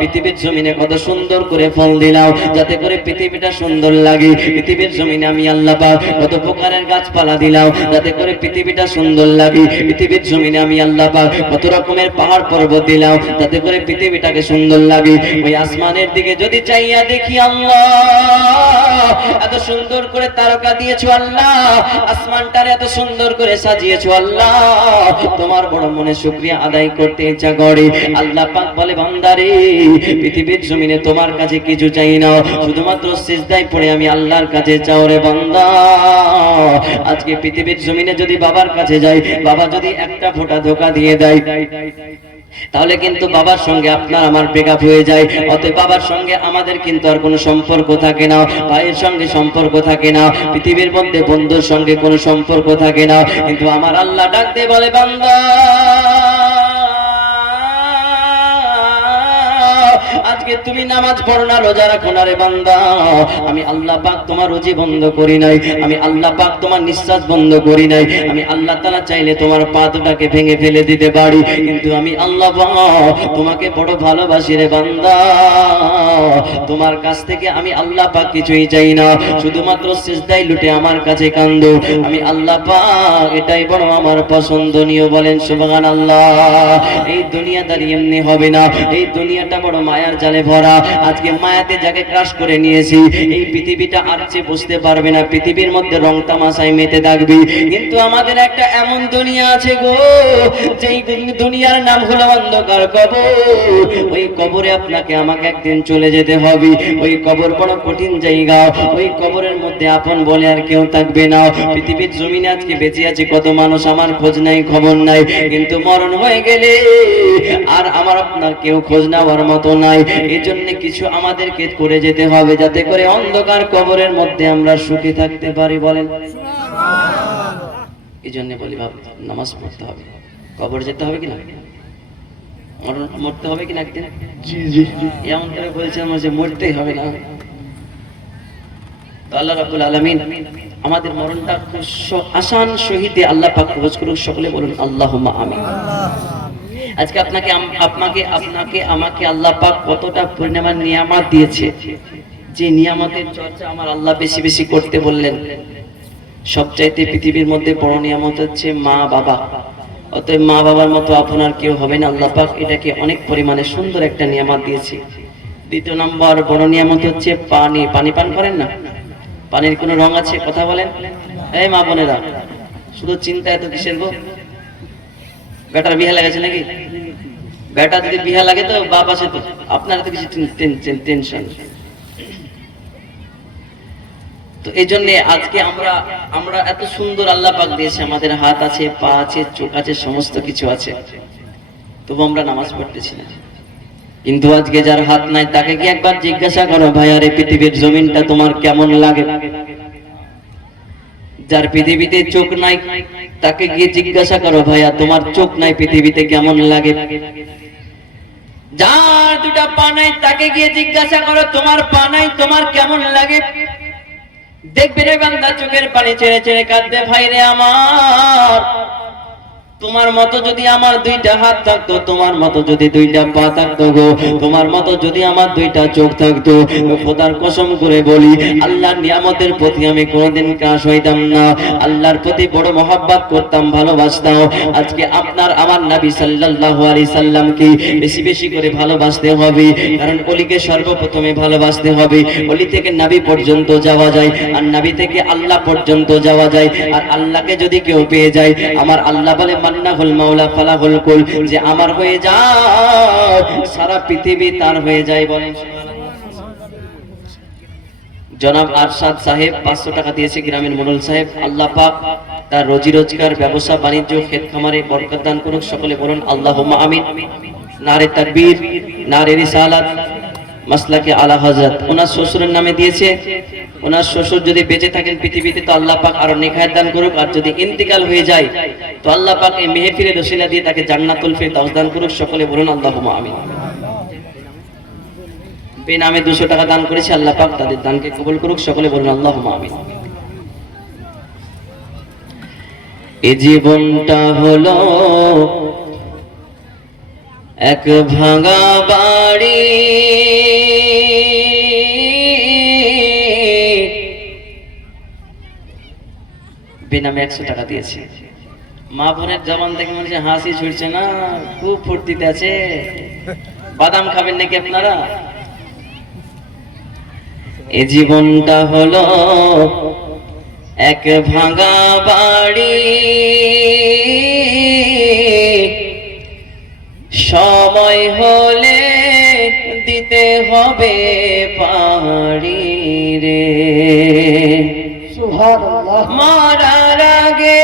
পৃথিবীর জমিনে কত সুন্দর করে ফল দিলাও যাতে করে পৃথিবীটা সুন্দর লাগে। পৃথিবীর জমিনে আমি আল্লাহ পাক কত প্রকারের গাছপালা দিলাও যাতে করে পৃথিবীটা সুন্দর লাগে। পৃথিবীর জমিনে আমি আল্লাহ পাক কত রকমের পাহাড় পর্বত দিলাও যাতে করে পৃথিবীটাকে সুন্দর লাগে। ওই আসমানের দিকে যদি চাইয়া দেখি আল্লাহ এত সুন্দর করে তারকা দিয়েছো আল্লাহ, আসমানটারে এত সুন্দর করে সাজিয়েছো আল্লাহ, তোমার বড় মনে শুকরিয়া আদায় করতে ইচ্ছা করে। আল্লাহ পাক বলে বান্দারে পৃথিবীর জমিনে তোমার কাছে কিছু চাই না, শুধুমাত্র সিজদায় পড়ে আমি আল্লাহর কাছে চাও রে বান্দা। আজকে পৃথিবীর জমিনে যদি বাবার কাছে যাই, বাবা যদি একটা ফোঁটা ধোঁকা দিয়ে দেয় তাহলে কিন্তু বাবার সঙ্গে আপনার আমার ব্রেকআপ হয়ে যায়। অতএব বাবার সঙ্গে আমাদের কিন্তু আর কোনো সম্পর্ক থাকে না, ভাইয়ের সঙ্গে সম্পর্ক থাকে না, পৃথিবীর মধ্যে বন্ধুর সঙ্গে কোনো সম্পর্ক থাকে না। কিন্তু আমার আল্লাহ ডাক দিয়ে বলে বান্দা আজকে তুমি নামাজ পড়ো না, রোজা রাখো না রে বান্দা, আমি আল্লাহ পাক তোমার রুজি বন্ধ করি নাই, আমি আল্লাহ পাক তোমার নিঃশ্বাস বন্ধ করি নাই। আমি আল্লাহ তাআলা চাইলে তোমার পা দুটাকে ভেঙে ফেলে দিতে পারি, কিন্তু আমি আল্লাহ পাক তোমাকে বড় ভালোবাসি রে বান্দা। তোমার কাছ থেকে আমি আল্লাহ পাক কিছুই চাই না, শুধুমাত্র সিজদায় লুটে আমার কাছে কান্দো, আমি আল্লাহ পাক এটাই বড় আমার পছন্দনীয়। বলেন সুবহানাল্লাহ। এই দুনিয়াদারি এমনি হবে না, এই দুনিয়াটা বড় মায়ার জালে ভরা। আজকে মায়াতে যাকে ক্রাশ করে নিয়েছি, এই পৃথিবীটা আর চেয়ে বুঝতে পারবে না, পৃথিবীর মধ্যে রং তামাশায় মেতে থাকবি। কিন্তু আমাদের একটা এমন দুনিয়া আছে গো, যেই দুনিয়ার নাম হলো অন্ধকার কবর। ওই কবরে আপনাকে আমাকে একদিন চলে যেতে হবে। ওই কবর বড় কঠিন জায়গা, ওই কবরের মধ্যে আপন বলে আর কেউ থাকবে না। পৃথিবীর জমিনে আজকে বেঁচে আছে কত মানুষ, আমার খোঁজ নাই খবর নাই, কিন্তু মরণ হয়ে গেলে আর আমার আপনার কেউ খোঁজ নেওয়ার মতো নাই। এই জন্য কিছু আমাদেরকে করে যেতে হবে যাতে করে অন্ধকার কবরের মধ্যে আমরা সুখী থাকতে পারি। বলেন এই জন্য বলি বাবা নামাজ পড়তে হবে, কবর যেতে হবে কিনা, মরতে হবে কিনা একদিন। জি জি এমন করে বলছে আমার যে মরতেই হবে না। তো আল্লাহ রাব্বুল আলামিন আমাদের মরণটা খুব আসান শহীদে আল্লাহ পাক কবজ করুক। সকলে বলুন আল্লাহুম্মা আমিন। আজকে আপনাকে আমাকে আল্লাহ পাক কতটা পরিমাণ নিয়ামত দিয়েছে, যে নিয়ামতের চর্চা আমার আল্লাহ বেশি বেশি করতে বললেন। সবচাইতে পৃথিবীর মধ্যে বড় নিয়ামত হচ্ছে মা বাবা। অতএব মা বাবার মতো আপনার কেউ হবে না, আল্লাহ পাক এটাকে অনেক পরিমাণে সুন্দর একটা নিয়ামত দিয়েছে। দ্বিতীয় নম্বর বড় নিয়ামত হচ্ছে পানি। পানি পান করেন না? পানির কোনো রং আছে? কথা বলেন। এই মা বোনেরা, শুধু চিন্তা এত কিসের গো? বেটার বিহা লাগাছে নাকি? বেটা যদি বিহা লাগে তো বাপ আছে, তো আপনার তো কিছু টেনশন। তো এই জন্য আজকে আমরা এত সুন্দর আল্লাহ পাক দিয়েছে, আমাদের হাত আছে, পা আছে, চোখ আছে, সমস্ত কিছু আছে, তবু আমরা নামাজ পড়তেছি না। কিন্তু আজকে যার হাত নাই তাকে কি একবার জিজ্ঞাসা করো, ভাই আরে পৃথিবীর জমিনটা তোমার কেমন লাগে? যার পৃথিবীতে চোখ নাই তাকে গিয়ে জিজ্ঞাসা করো, ভাইয়া তোমার চোখ নাই পৃথিবীতে কেমন লাগে? যার দুটা পা নাই তাকে গিয়ে জিজ্ঞাসা করো, তোমার পা নাই তোমার কেমন লাগে? দেখবে রে বান্দা চোখের পানি ছেড়ে ছেড়ে কাঁদবে, ভাই রে আমার, তোমার মতো যদি আমার দুইটা হাত থাকতো, তোমার মতো যদি দুইটা পা থাকতো গো, তোমার মতো যদি আমার দুইটা চোখ থাকতো, খোদার কসম করে বলি আল্লাহর নিয়ামতের প্রতি আমি কোনোদিন ক্রাশ হইতাম না, আল্লাহর প্রতি বড় মহব্বত করতাম, ভালোবাসতাম। আজকে আপনার আমার নবী সাল্লাল্লাহু আলাইহি সাল্লামকে বেশি বেশি করে ভালোবাসতে হবে, কারণ ওলিকে সর্বপ্রথমে ভালোবাসতে হবে। ওলি থেকে নবী পর্যন্ত যাওয়া যায়, আর নবী থেকে আল্লাহ পর্যন্ত যাওয়া যায়। আর আল্লাহকে যদি কেউ পেয়ে যায়, আমার আল্লাহ বলে মান্নাহুল মাওলা ফালাহুল কুল, যে আমার হয়ে যায় সারা পৃথিবী তার হয়ে যায়। বলেন জনাব আরশাদ সাহেব 500 টাকা দিয়েছে, গ্রামের মোড়ল সাহেব, আল্লাহ পাক তার রোজি রোজগার, ব্যবসা বাণিজ্য, ক্ষেত খামারে বরকত দান করুক। সকলে বলুন আল্লাহুম্মা আমিন। নারে তাকবীর, নারে রিসালাত, মাসলাকে আলা হযরত। ওনার শ্বশুরের নামে দিয়েছে, ওনার শ্বশুর যদি বেঁচে থাকেন পৃথিবীতে তো আল্লাহ পাক আরো নেখায়েত দান করুক, আর যদি ইন্তিকাল হয়ে যায় তো আল্লাহ পাক এই মেহফিলের ওসিলা দিয়ে তাকে জান্নাতুল ফিরদাউস দান করুক। সকলে বলুন আল্লাহুম্মা আমিন। বেনামে 200 টাকা দান করেছে, আল্লাহ পাক তাদের দানকে কবুল করুক। সকলে বলুন আল্লাহুম্মা আমিন। এই জীবনটা হলো এক ভাঙা বাড়ি, নামে 100 টাকা দিয়েছি। মা বোনের জবান থেকে মনে হচ্ছে হাসি ছুটছে না, খুব ফুর্তিতে আছে। বাদাম খাবেন নাকি আপনারা? এ জীবনটা হলো এক ভাঙা বাড়ি, সময় হলে দিতে হবে পাড়ি রে। সুবহানাল্লাহ। মারার আগে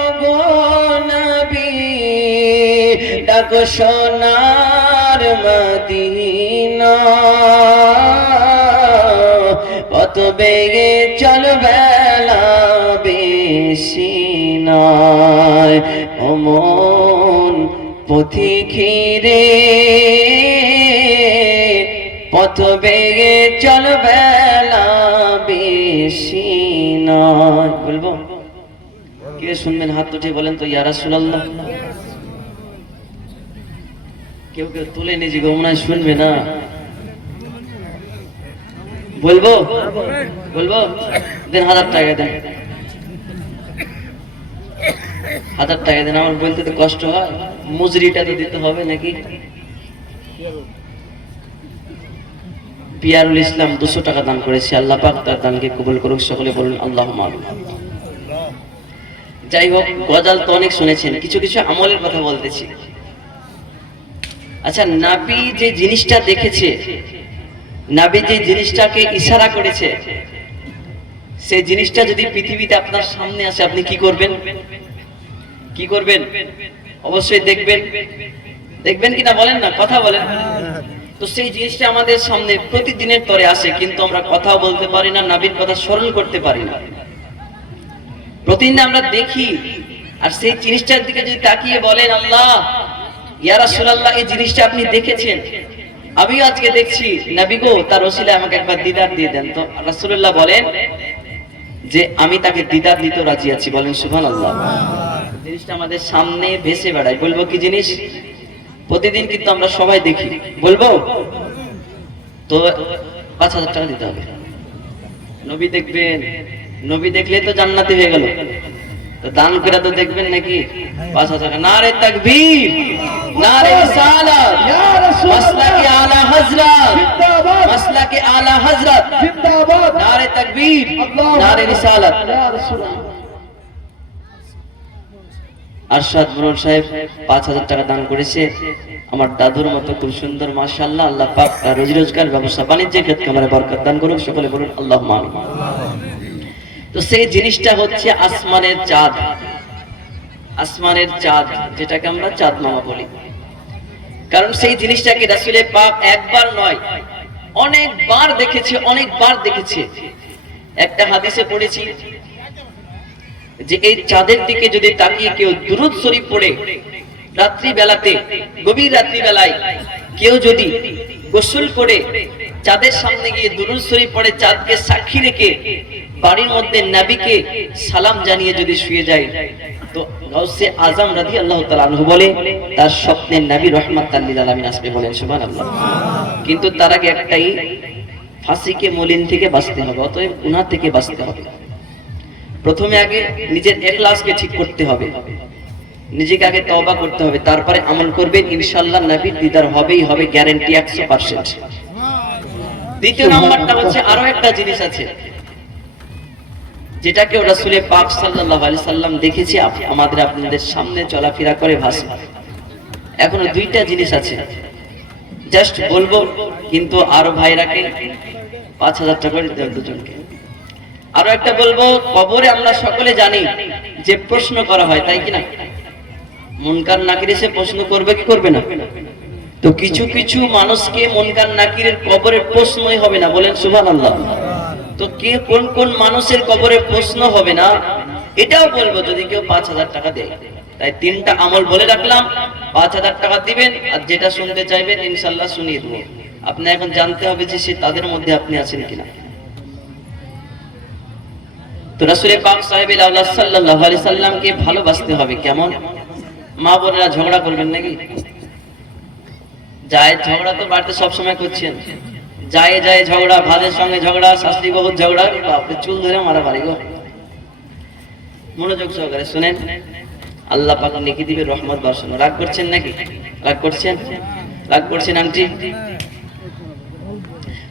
ওগো নবী ডাকো সোনার মদিনা, কত বেগে চল বেলা বেশি নয়, অমন পথিকী রে পথ বেগে চল বেলা বেশি নয়। বলবো কে শুনবেন? হাত উঠে বলেন তো ইয়া রাসূলুল্লাহ। কেউ কেউ তুলে নিজে মনে হয় শুনবে না। বলবো বলবো দেন 1000 টাকা দেন, 1000 টাকা দেন। আমার বলতে তো কষ্ট হয়, মজুরিটা তো দিতে হবে নাকি। পিয়ারুল ইসলাম 200 টাকা দান করেছে, আল্লাহ পাক তার দানকে কবুল করুক, সকলে বলুন আল্লাহুম্মা আমিন। যাই হোক, গজাল তো অনেক শুনেছেন, কিছু কিছু আমলের কথা বলতেছি। আচ্ছা, নবী যে জিনিসটা দেখেছে, নবী যে জিনিসটাকে ইশারা করেছে, সেই জিনিসটা যদি পৃথিবীতে আপনার সামনে আসে, আপনি কি করবেন? কি করবেন? অবশ্যই দেখবেন। দেখবেন কিনা বলেন না, কথা বলেন। তো সেই জিনিসটা আমাদের সামনে প্রতিদিনের তরে আসে, কিন্তু আমরা কথা বলতে পারি না, নবীর কথা স্মরণ করতে পারি না। প্রতিদিন আমরা দেখি, আর সেই জিনিসটার দিকে যদি তাকিয়ে বলেন আল্লাহ ইয়া রাসূলুল্লাহ এই জিনিসটা আপনি দেখেছেন, আমিও আজকে দেখছি, নবী গো তার ওসিলায় আমাকে একবার দিদার দিয়ে দেন। তো রাসূলুল্লাহ বলেন যে আমি তাকে দিদার দিতে রাজি আছি। বলেন সুবহানাল্লাহ। জিনিসটা আমাদের সামনে ভেসে বেড়ায়। বলবো কি জিনিস? প্রতিদিন কিন্তু আমরা সবাই দেখি। বলবো তো 5000 টাকা দিতে হবে। নবী দেখবেন, নবী দেখলে তো জান্নাতি হয়ে গেল। তো দান করে তো দেখবেন নাকি? 5000 টাকা। নারে তাকবীর, নারে রিসালাত, মাসলাকে আলা হযরত, মাসলাকে আলা হযরত জিন্দাবাদ। নারে তাকবীর, নারে রিসালাত। আরশাদ মোড়ল সাহেব 5000 টাকা দান করেছে। আমার দাদুর মতো খুব সুন্দর, মাশাআল্লাহ। আল্লাহ পাক রোজি রোজগার ব্যবসা বাণিজ্যের ক্ষেত্রে আমাদের বরকত দান করুন, সকলে বলুন আল্লাহুম্মা আমিন। তো সেই জিনিসটা হচ্ছে আসমানের চাঁদ। আসমানের চাঁদ, যেটাকে আমরা চাঁদ মামা বলি। কারণ সেই জিনিসটাকে রাসূল পাক একবার নয় অনেকবার দেখেছে, অনেকবার দেখেছে। একটা হাদিসে পড়েছি যে এই চাঁদের দিকে যদি তাকিয়ে কেউ দুরূদ শরীফ পড়ে, রাত্রি বেলাতে, গভীর রাত্রি বেলায় কেউ যদি গোসল করে চাঁদের সামনে গিয়ে দুরূদ শরীফ পড়ে, চাঁদকে সাক্ষী রেখে বাড়ির মধ্যে নবীকে সালাম জানিয়ে যদি শুয়ে যায়, তো গাউসে আজম রাদিয়াল্লাহু তাআলা আনহু বলে তার স্বপ্নে নবী রাহমাতাল লিল আলামিন আসবে। বলেন সুবহানাল্লাহ। কিন্তু তার আগে একটাই, ফাঁসিকে মলিন থেকে বাঁচতে হবে, অতএব গুনাহ থেকে বাঁচতে হবে। প্রথমে আগে নিজের ইখলাসকে ঠিক করতে হবে, নিজেকে আগে তওবা করতে হবে, তারপরে আমল করবেন, ইনশাআল্লাহ নবীর দিদার হবেই হবে, গ্যারান্টি 100%। দ্বিতীয় নাম্বারটা হচ্ছে আরো একটা জিনিস আছে যেটাকে রাসূল পাক সাল্লাল্লাহু আলাইহি সাল্লাম দেখেছি, আমাদের আপনাদের সামনে চলাফেরা করে ভাসে। এখনো দুইটা জিনিস আছে, জাস্ট বলবো, কিন্তু আরো ভাইরাকে 5000 টাকা করে দেন দুজনকে। আরো একটা বলবো, কবরে আমরা সকলে জানি যে প্রশ্ন করা হয়, তাই কি না? মুনকার নাকির এসে প্রশ্ন করবে কি করবে না? তো কিছু কিছু মানুষকে মুনকার নাকিরের কবরের প্রশ্নই হবে না। বলেন সুবহানাল্লাহ। তো কে কোন কোন মানুষের কবরে প্রশ্ন হবে না এটাও বলবো যদি কেউ 5000 টাকা দেয়। তাই তিনটা আমল বলে রাখলাম, 5000 টাকা দিবেন, আর যেটা শুনতে চাইবেন ইনশাআল্লাহ শুনিয়ে দেব। আপনি এখন জানতে হবে যে সে তাদের মধ্যে আপনি আছেন কিনা। তো রাসূল পাক সাহেবে আল্লাহ সাল্লাল্লাহু আলাইহি সাল্লামকে ভালোবাসতে হবে। কেমন? মা বোনেরা ঝগড়া করবেন নাকি? যায় ঝগড়া তো বাড়িতে সব সময় করছেন, যায় যায় ঝগড়া, ভাইয়ের সঙ্গে ঝগড়া, শাস্তি বহুত ঝগড়া, বাপরে চুল ধরে মারামারি গো। মনোযোগ সহকারে শুনেন, আল্লাহ পাক নেকি দিবে, রহমত বর্ষণ। রাগ করছেন নাকি? রাগ করছেন? রাগ করছেন আন্টি?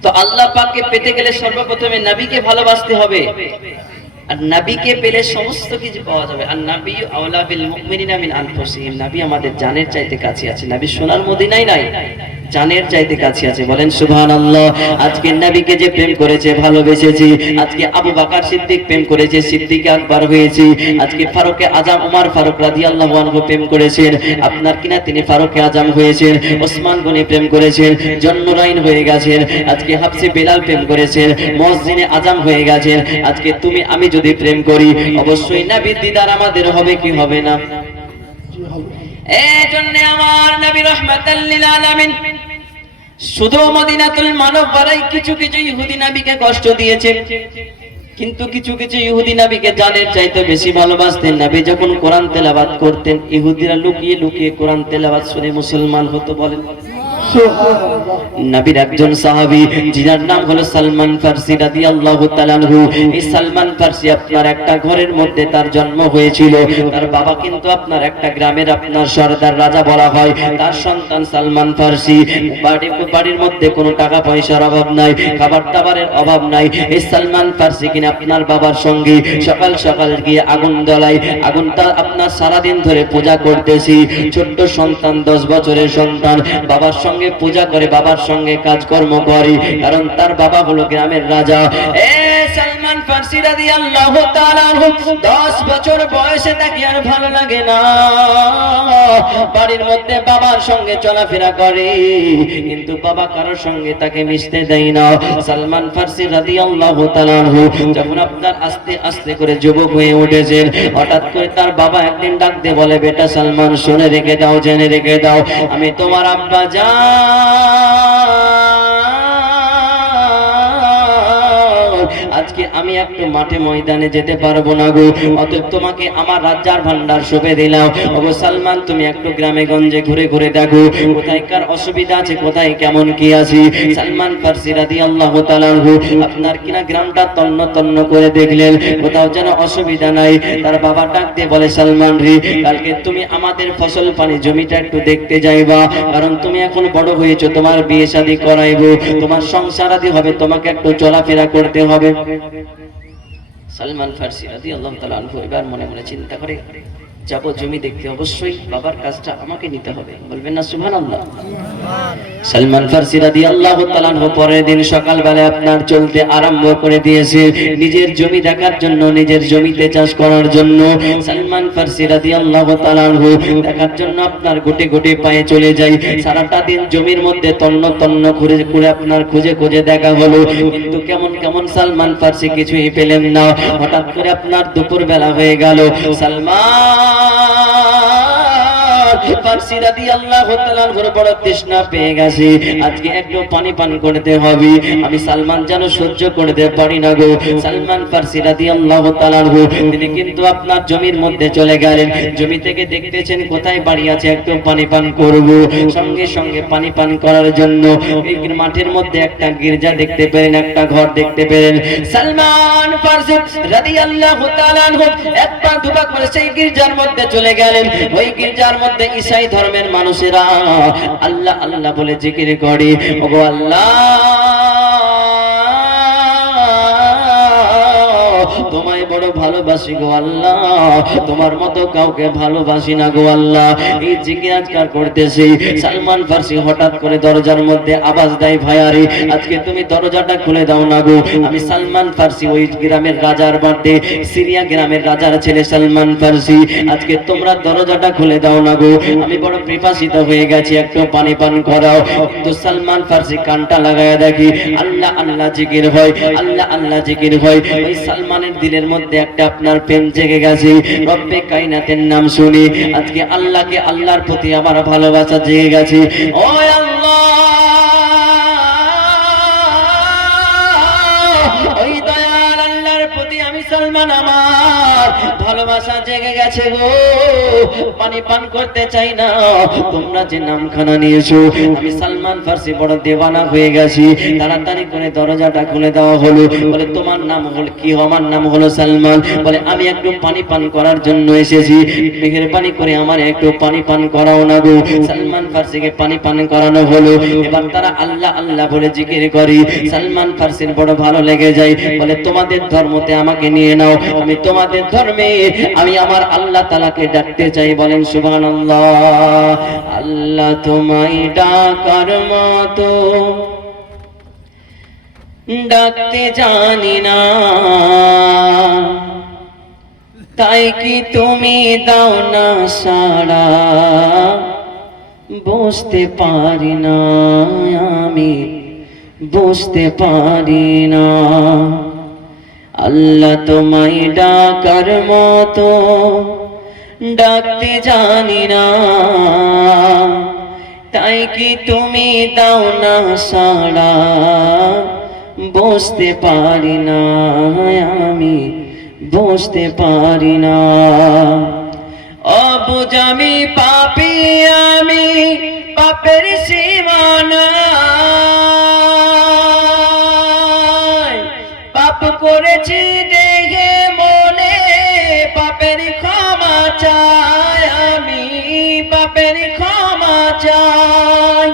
তো আল্লাহ পাককে পেতে গেলে সর্বপ্রথমে নবীকে ভালোবাসতে হবে, আর নবীকে পেলে সমস্ত কিছু পাওয়া যাবে। আর নবী আওলা বিল মুমিনিনা মিন আনফুসিহিম, নবী আমাদের জানের চাইতে কাছে আছে। নবী সোনার মদিনায় নাই, জানের চাইতে কাছে আছে। বলেন সুবহানাল্লাহ। আজকে নবীকে যে প্রেম করেছে, ভালোবেসেছি, আজকে আবু বকর সিদ্দিক প্রেম করেছে, সিদ্দিক আকবর হয়েছি। আজকে ফারুকে আজম ওমর ফারুক রাদিয়াল্লাহু আনহু প্রেম করেছেন, আপনার কিনা তিনি ফারুকে আজম হয়েছেন। ওসমান গনি প্রেম করেছেন, জন্নুরাইন হয়ে গেছেন। আজকে হাফসে বেলাল প্রেম করেছেন, মুয়াজ্জিনে আজম হয়ে গেছেন। আজকে তুমি আমি যদি প্রেম করি, অবশ্যই নবীর দিদার আমাদের হবে কি হবে না? এই জন্য আমার নবী রাহমাতাল লিল আলামিন শুধু মদিনাতুল মুনাওয়ারায় কিছু কিছু ইহুদি নবীকে কষ্ট দিয়েছে, কিন্তু কিছু কিছু ইহুদি নবীকে জানের চাইতে বেশি ভালোবাসতেন। নবী যখন কোরআন তেলাওয়াত করতেন, ইহুদিরা লুকিয়ে লুকিয়ে কোরআন তেলাওয়াত শুনে মুসলমান হতো। বলেন নবীর একজন সাহাবী যিনার নাম হলো সালমান ফারসি রাদিয়াল্লাহু তাআলা আনহু। এই সালমান ফারসি আপনার একটা ঘরের মধ্যে তার জন্ম হয়েছিল। তার বাবা কিন্তু আপনার একটা গ্রামের আপনার সরদার রাজা বলা হয়। তার সন্তান সালমান ফারসি, বাড়ির মধ্যে কোনো টাকা পয়সার অভাব নাই, খাবার দাবারের অভাব নাই। এই সালমান ফারসি কিনা আপনার বাবার সঙ্গে সকাল সকাল গিয়ে আগুন জ্বালায়, আগুনটা আপনার সারাদিন ধরে পূজা করতেছি। ছোট্ট সন্তান, 10 বছরের সন্তান, বাবার সঙ্গে পূজা করে, বাবার সঙ্গে কাজকর্ম করে, কারণ তার বাবা হলো গ্রামের রাজা। সালমান ফারসি রাদিয়াল্লাহু তাআলা আনহু 10 বছর বয়সে তাকে আর ভালো লাগে না, বাড়ির মধ্যে বাবার সঙ্গে চলাফেরা করে, কিন্তু বাবা কারোর সঙ্গে তাকে মিশতে দেয় না। সালমান ফারসি রাদিয়াল্লাহু তাআলা আনহু যখন আপনার আস্তে আস্তে করে যুবক হয়ে উঠেছেন, হঠাৎ করে তার বাবা একদিন ডাক দিয়ে বলে, বেটা সালমান, শুনে রেখে দাও, জেনে রেখে দাও, আমি তোমার আব্বা জান, আজকে আমি একটু মাঠে ময়দানে যেতে পারবো না গো, অতএব তোমাকে আমার রাজ্জার ভান্ডার সঁপে দিলাম। ওগো সালমান, তুমি একটু গ্রামে গঞ্জে ঘুরে ঘুরে দেখো কোথায়কার অসুবিধা আছে, কোথায় কেমন কি আছে। সালমান ফারসি রাদিয়াল্লাহু তাআলা আনহু আপনার কিনা গ্রামটা তন্ন তন্ন করে দেখলেন, কোথাও যেন অসুবিধা নাই। তার বাবা ডাক দিয়ে বলে, সালমান রে, কালকে তুমি আমাদের ফসল পানি জমিটা একটু দেখতে যাইবা, কারণ তুমি এখন বড় হয়েছো, তোমার বিয়ে শাদী করাইবো, তোমার সংসার আদি হবে, তোমাকে একটু চলাফেরা করতে হবে। সালমান ফারসি রাদিয়াল্লাহু তাআলা আনহু এবার মনে মনে চিন্তা করে, যাব জমি দেখতে, অবশ্যই বাবার কাজটা আমাকে নিতে হবে। বলবেন না সুবহানাল্লাহ? সালমান ফারসি রাদিয়াল্লাহু তাআলা আনহু পরের দিন সকালবেলা আপনার চলতে আরম্ভ করে দিয়েছে, নিজের জমি দেখার জন্য, নিজের জমিতে চাষ করার জন্য। সালমান ফারসি রাদিয়াল্লাহু তাআলা আনহু দেখার জন্য আপনার গোটে গোটে পায়ে চলে যায়। সারাটা দিন জমির মধ্যে তন্ন তন্ন ঘুরে ঘুরে আপনার খুঁজে খুঁজে দেখা হলো, কিন্তু কেমন কেমন সালমান ফারসি কিছুই পেলেন না। হঠাৎ করে আপনার দুপুর বেলা হয়ে গেল। সালমান ফারসি রাদিয়াল্লাহু তাআলা আনহুর বড় তৃষ্ণা পেয়ে গেছে, আজকে একটু পানি পান করতে হবে, আমি সালমান যেন সহ্য করতে পারি না গো। সালমান ফারসি রাদিয়াল্লাহু তাআলা আনহু তিনি কিন্তু আপনার জমির মধ্যে চলে গেলেন, জমি থেকে দেখতেছেন কোথায় বাড়ি আছে, একটু পানি পান করব। সঙ্গে সঙ্গে পানি পান করার জন্য এই মাঠের মধ্যে একটা গির্জা দেখতে পেলেন, একটা ঘর দেখতে পেলেন। সালমান ফারসি রাদিয়াল্লাহু তাআলা আনহু একবার দুবার করে সেই গির্জার মধ্যে চলে গেলেন। ওই গির্জার মধ্যে ঈসাই ধর্মের মানুষেরা আল্লাহ আল্লাহ বলে জিকির করে, ওগো আল্লাহ, তোমায় বড় ভালোবাসি গো আল্লাহ, তোমার মতো কাউকে ভালোবাসি না গো আল্লাহ। এই জিকির আজকার করতেছি। সালমান ফারসি হঠাৎ করে দরজার মধ্যে আওয়াজ দেয়, ভাইয়ারে, আজকে তুমি দরজাটা খুলে দাও না গো, আমি সালমান ফারসি, ওই গ্রামের রাজার মধ্যে, সিরিয়া গ্রামের রাজার ছেলে সালমান ফারসি, আজকে তোমরা দরজাটা খুলে দাও না গো, আমি বড় পিপাসিত হয়ে গেছি, একটু পানি পান করাও। তো সালমান ফারসি কানটা লাগায়া দেখি আল্লাহ আল্লাহ জিকির হয়, আল্লাহ আল্লাহ জিকির হয়। ওই সালমানের দিলের মধ্যে একটা আপনার প্রেম জেগে গেছে, রব্বে কায়নাতের নাম শুনি আজকে আল্লাহকে, আল্লাহর প্রতি আমার ভালোবাসা জেগে গেছে। ও আল্লাহ, ওই দয়াল আল্লাহর প্রতি আমি সালমান আমার ভালোবাসা পিপাসা জেগে গেছে গো, পানি পান করতে চাই না। তোমরা যে নামখানা নিয়েছো, আমি সালমান ফার্সি বড় দেওয়ানা হয়ে গেছি। তাড়াতাড়ি করে দরজাটা খুলে দেওয়া হলো। বলে তোমার নাম হলো কি? আমার নাম হলো সালমান। বলে আমি একটু পানি পান করার জন্য এসেছি, মেহেরবানি করে আমার একটু পানি পান করাও না গো। সালমান ফার্সিকে পানি পান করানো হলো। এবার তারা আল্লাহ আল্লাহ বলে জিকির করি। সালমান ফার্সির বড় ভালো লেগে যায়। বলে তোমাদের ধর্মতে আমাকে নিয়ে নাও, আমি তোমাদের ধর্মে আমি আমার আল্লাহ তাআলাকে ডাকতে চাই। বলেন সুবহানাল্লাহ। আল্লাহ তোমায় ডাকার মতো ডাকতে জানি না, তাই কি তুমি দাও না সাড়া, বুঝতে পারি না আমি, বুঝতে পারি না। আল্লাহ তোমায় ডাকার মতো ডাকতে জানি না, তাই কি তুমি দাও না সাড়া, বুঝতে পারি না আমি, বুঝতে পারি না। অবুঝ আমি পাপী, আমি পাপের সীমানা, পাপ করেছি দেখে মনে, পাপের ক্ষমা চাই আমি, পাপের ক্ষমা চাই।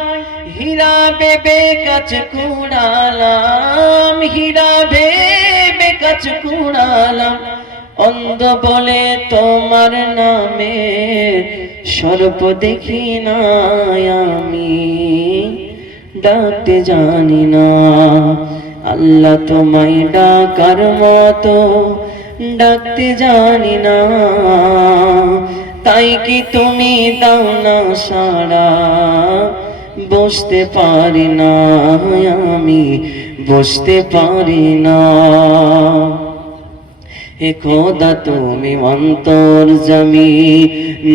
হীরা ভেবে কাজ কুড়ালাম, হীরা ভেবে কাজ কুড়ালাম, অন্ধ বলে তোমার নামে সর্প দেখি না আমি, ডাকতে জানি না। আল্লাহ তোমায় ডাকার মতো ডাকতে জানি না, তাই কি তুমি দাও না সাড়া, বুঝতে পারি না আমি, বুঝতে পারি না। হে খোদা তুমি অন্তর্যামী,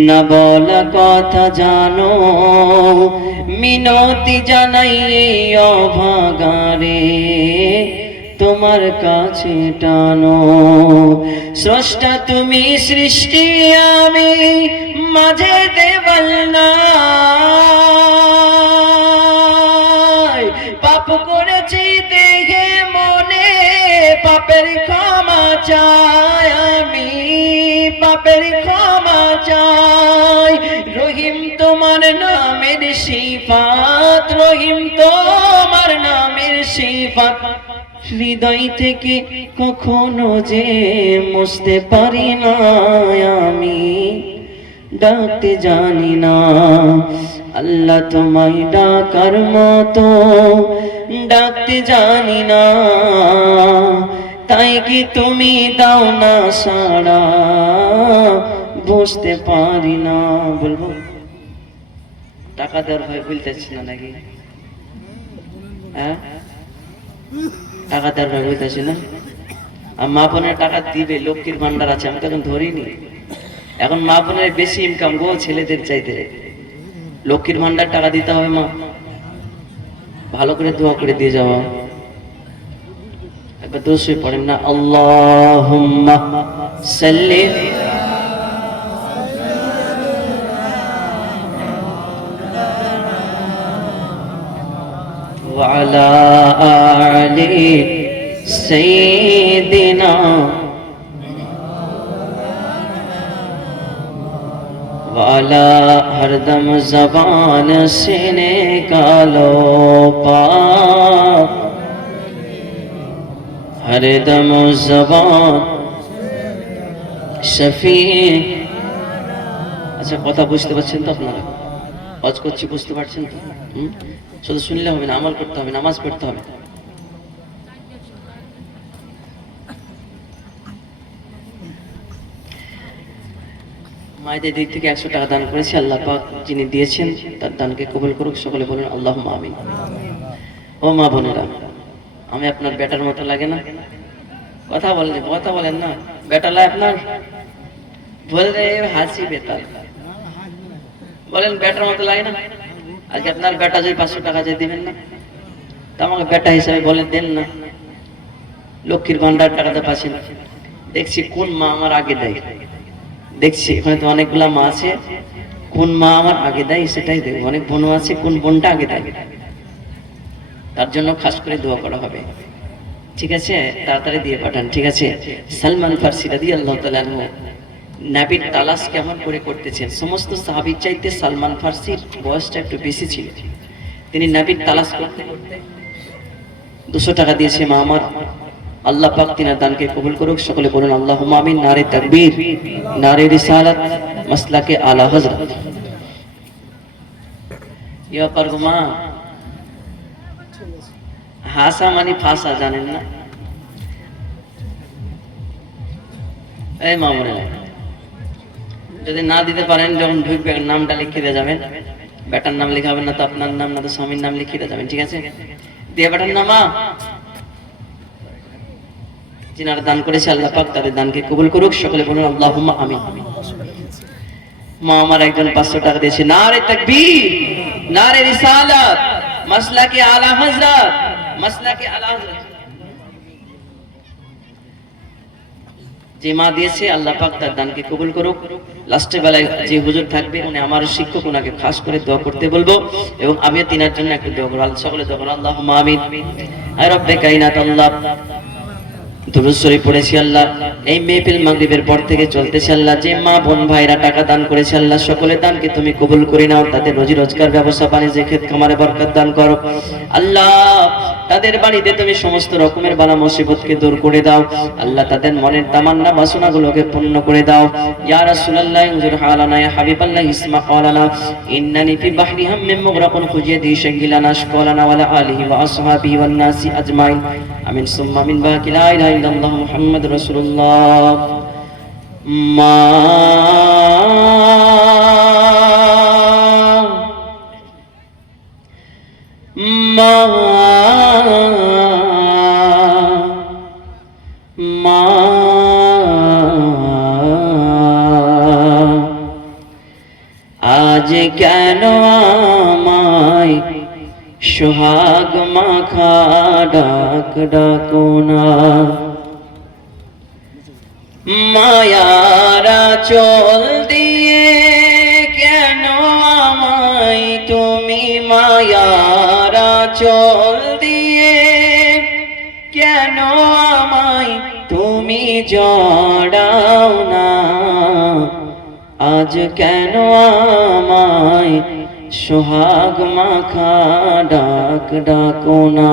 না বলা কথা জানো, মিনতি জানাই এই অভাগারে তোমার কাছে টানো। স্রষ্টা তুমি, সৃষ্টি আমি, মাঝে দেওয়াল নাই, পাপ করেছি দেখে মনে, পাপের ক্ষমা চাই আমি, পাপের ক্ষমা চাই। রহিম তোমার নামের সিফাত, রহিম তোমার নামের সিফাত, হৃদয় থেকে কখনো যে মুছতে পারি না আমি, ডাকতে জানি না। আল্লাহ তোমায় ডাকার মতো ডাকতে জানি না, তাই কি তুমি দাও না সাড়া, বুঝতে পারি না। বলবো টাকা দেওয়ার ভয় বলতেছি না নাকি? হ্যাঁ, টাকা দেওয়ার ভয় বলতেছি না। আর মা বোনের টাকা দিবে, লক্ষ্মীর ভান্ডার আছে, আমি তো এখন ধরিনি। এখন মা বোনের বেশি ইনকাম গো ছেলেদের চাইতে। লক্ষ্মীর ভান্ডার টাকা দিতে হবে মা, ভালো করে দোয়া করে দিয়ে যাওয়া। একবার দোষে পড়েন না, আল্লাহুম্মা সাল্লি ওয়া আলা আলি সাইয়্যিদিনা वाला हरदम ज़बान से निकालो पाक, हरदम ज़बान शफी। अच्छा কথা বুঝতে পারছেন তো আপনারা? আজ করছি বুঝতে পারছেন তো? শুধু শুনলে হবে না, আমল করতে হবে, নামাজ পড়তে হবে। মায়েদের দিক থেকে 100 টাকা দান করেছি, আল্লাহ পাক যিনি দিয়েছেন তার দানকে কবুল করুক। সকলে বলুন আল্লাহুম্মা আমিন। ও মা বোনেরা, আমি আপনার বেটার মতো লাগে না? কথা বলেন না। বেটা লাগে আপনার? বল রে হাসি বেতাল, বলেন বেটার মতো লাগে না? আজকে আপনার বেটা যদি 500 টাকা চাই দিবেন না? তা আমাকে বেটা হিসাবে বলেন দেন না। লক্ষ্মীর ভান্ডার টাকাতে পাচ্ছেন, দেখছি কোন মা আমার আগে দেয়। দেখছি এখানে তো অনেকগুলা মা আছে, কোন মা আমার আগে দেয় সেটাই দেবে। অনেক বোন আছে, কোন বোনটা আগে দেয় তার জন্য খাস করে দোয়া করা হবে, ঠিক আছে? তাড়াতাড়ি দিয়ে পাঠান, ঠিক আছে? সালমান ফারসি রাদিয়াল্লাহু তাআলা আনহু নবীর তালাশ কেমন করে করতেছেন। সমস্ত সাহাবীর চাইতে সালমান ফারসির বয়সটা একটু বেশি ছিল। তিনি নবীর তালাশ করতে করতে 200 টাকা দিয়েছে মা আমার। আল্লাহ পাক তিনার দানকে কবুল করুক, সকলে বলুন আল্লাহুম্মা আমিন। নারে তাকবীর, নারে রিসালাত, মাসলাকে আলা হযরত। ইয়া পারগুমা হাসা মানে ফাসা, জানেন না? এই মামুনে যদি না দিতে পারেন, যখন ঢুকবেন নামটা লিখে দিয়ে যাবেন। বেটার নাম লিখাবেন না তো আপনার নাম, না তো স্বামীর নাম লিখে দিয়ে যাবেন, ঠিক আছে? দিয়ে বেটার নাম মা। যিনারা দান করেছে আল্লাহ পাক তাদের দানকে কবুল করুক, সকলে বলুন আল্লাহুম্মা আমিন। মা আমার একজন 500 টাকা দিয়েছে। নারে তাকবীর, নারে রিসালাত, মাসলাকে আলা হযরত, মাসলাকে আলা হযরত। যে মা দিয়েছে আল্লাহ পাক তার দানকে কবুল করুক। লাস্টের বেলায় যে হুজুর থাকবে উনি আমার শিক্ষক, ওনাকে খাস করে দোয়া করতে বলবো এবং আমিও তিনার জন্য একটু দোয়া করব। সকলে দোয়া করুন আল্লাহুম্মা আমিন। আয় রব্বে কায়নাত আল্লাহ, দুরূদ শরীফ পড়েছি আল্লাহ। এই মেহফিল মাগরিবের পর থেকে চলতেছে আল্লাহ। যে মা বোন ভাইরা টাকা দান করেছে আল্লাহ, সকলের দানকে তুমি কবুল করে নাও। তাদের রোজি রোজগার ব্যবসা বাণিজ্যে ক্ষেত খামারে বরকত দান করো আল্লাহ। তাদের বাড়িতে তুমি সমস্ত রকমের বালা মুসিবতকে দূর করে দাও আল্লাহ। তাদের মনের তামান্না বাসনাগুলোকে পূর্ণ করে দাও। ইয়া রাসূলুল্লাহ ইনজুর হালানা, ইয়া হাবিবাল্লাহ ইসমা ক্বালানা, ইন্নানি ফি বাহরি হাম্মিম মুগরাকুন খুজিয়াদি শাগিলানা আশকালানা ওয়ালা আলিহি ওয়া আসহাবিহি ওয়ান নাসি আজমাইন। আমিন সুম্মা আমিন। বাকি লা ইলাহা ইল্লাল্লাহ মুহাম্মাদুর রাসূলুল্লাহ। মা মা মা আজ কেন আমায় সোহাগ মাখা ডাক ডাকো না। মায়ারা চল দিয়ে কেন আমায় তুমি, মায়ারা চল দিয়ে কেন আমায় তুমি জড়াও না। আজ কেন আমায় সোহাগ মাখা ডাক ডাকো না।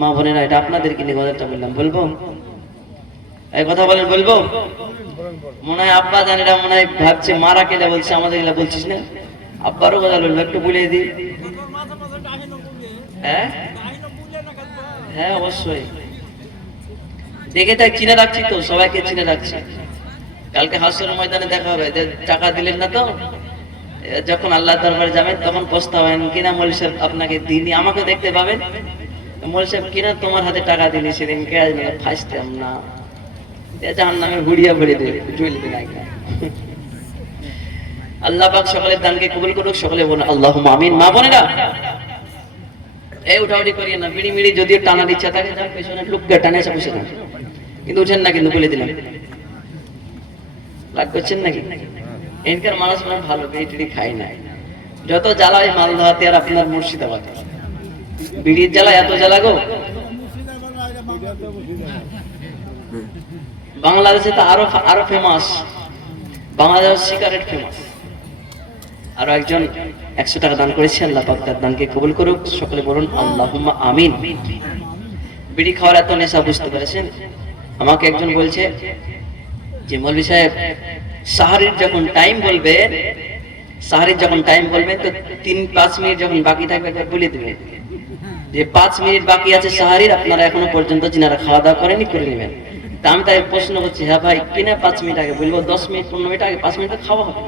মা বোনেরা, এটা আপনাদেরকে নিয়ে কথাটা বললাম, বলবো? এই কথা বলেন, বলবো? মনে হয় আব্বা জানেরা মনে হয় ভাবছে মারা কেলে বলছে, আমাদের এগুলা বলছিস না। আব্বারও কথা বলবো, একটু বলে দিই। হ্যাঁ হ্যাঁ অবশ্যই দেখে তাই চিনে রাখছি তো, সবাইকে চিনে রাখছি। কালকে হাসরের ময়দানে দেখা হবে। টাকা দিলেন না তো, যখন আল্লাহ দরবারে যাবেন তখন পস্তাবেন, কিনা মৌলভী সাহেব আপনাকে দিইনি। আমাকে দেখতে পাবেন, মৌলভী সাহেব কিনা তোমার হাতে টাকা দিনি সেদিন, কে ফাঁসতাম না, জাহান্নামে ঘুরিয়া ভরে দেবে, জ্বলবে না। আল্লাহ পাক সকলের দানকে কবুল করুক, সকলে বলুন আল্লাহুম্মা আমিন। মা বোনেরা, এই উঠাউঠি করিয়ে না, বিড়ি মিড়ি যদিও টানার ইচ্ছা থাকে তার পেছনে লুককে টানে এসে বসে থাকেন, কিন্তু উঠেন না, কিন্তু বলে দিলাম। রাগ করছেন নাকি? এনকার মানুষ মানে ভালো, বিড়ি টিড়ি খাই না। যত জ্বালা হয় মালদাতে আর আপনার মুর্শিদাবাদে, বিড়ির জ্বালা এত জ্বালা গো। বাংলাদেশে তো আরো ফেমাস, বাংলাদেশ সিগারেট ফেমাস। আরো একজন 100 টাকা দান করেছে, আল্লাহ পাক তার দানকে কবুল করুক, সকলে বলুন আল্লাহুম্মা আমিন। বিড়ি খাওয়ার এত নেশা, বুঝতে পেরেছেন? আমাকে একজন বলছে যে মৌলভী সাহেব সাহারির যখন টাইম বলবেন, তো 3-5 মিনিট যখন বাকি থাকবে বলে দেবেন যে 5 মিনিট বাকি আছে সাহারির, আপনারা এখনো পর্যন্ত যিনারা খাওয়া দাওয়া করেনি করে নেবেন। তা আমি তাই প্রশ্ন করছি, হ্যাঁ ভাই কিনা 5 মিনিট আগে বলবো? 10 মিনিট 15 মিনিট আগে, 5 মিনিট খাওয়া হবে।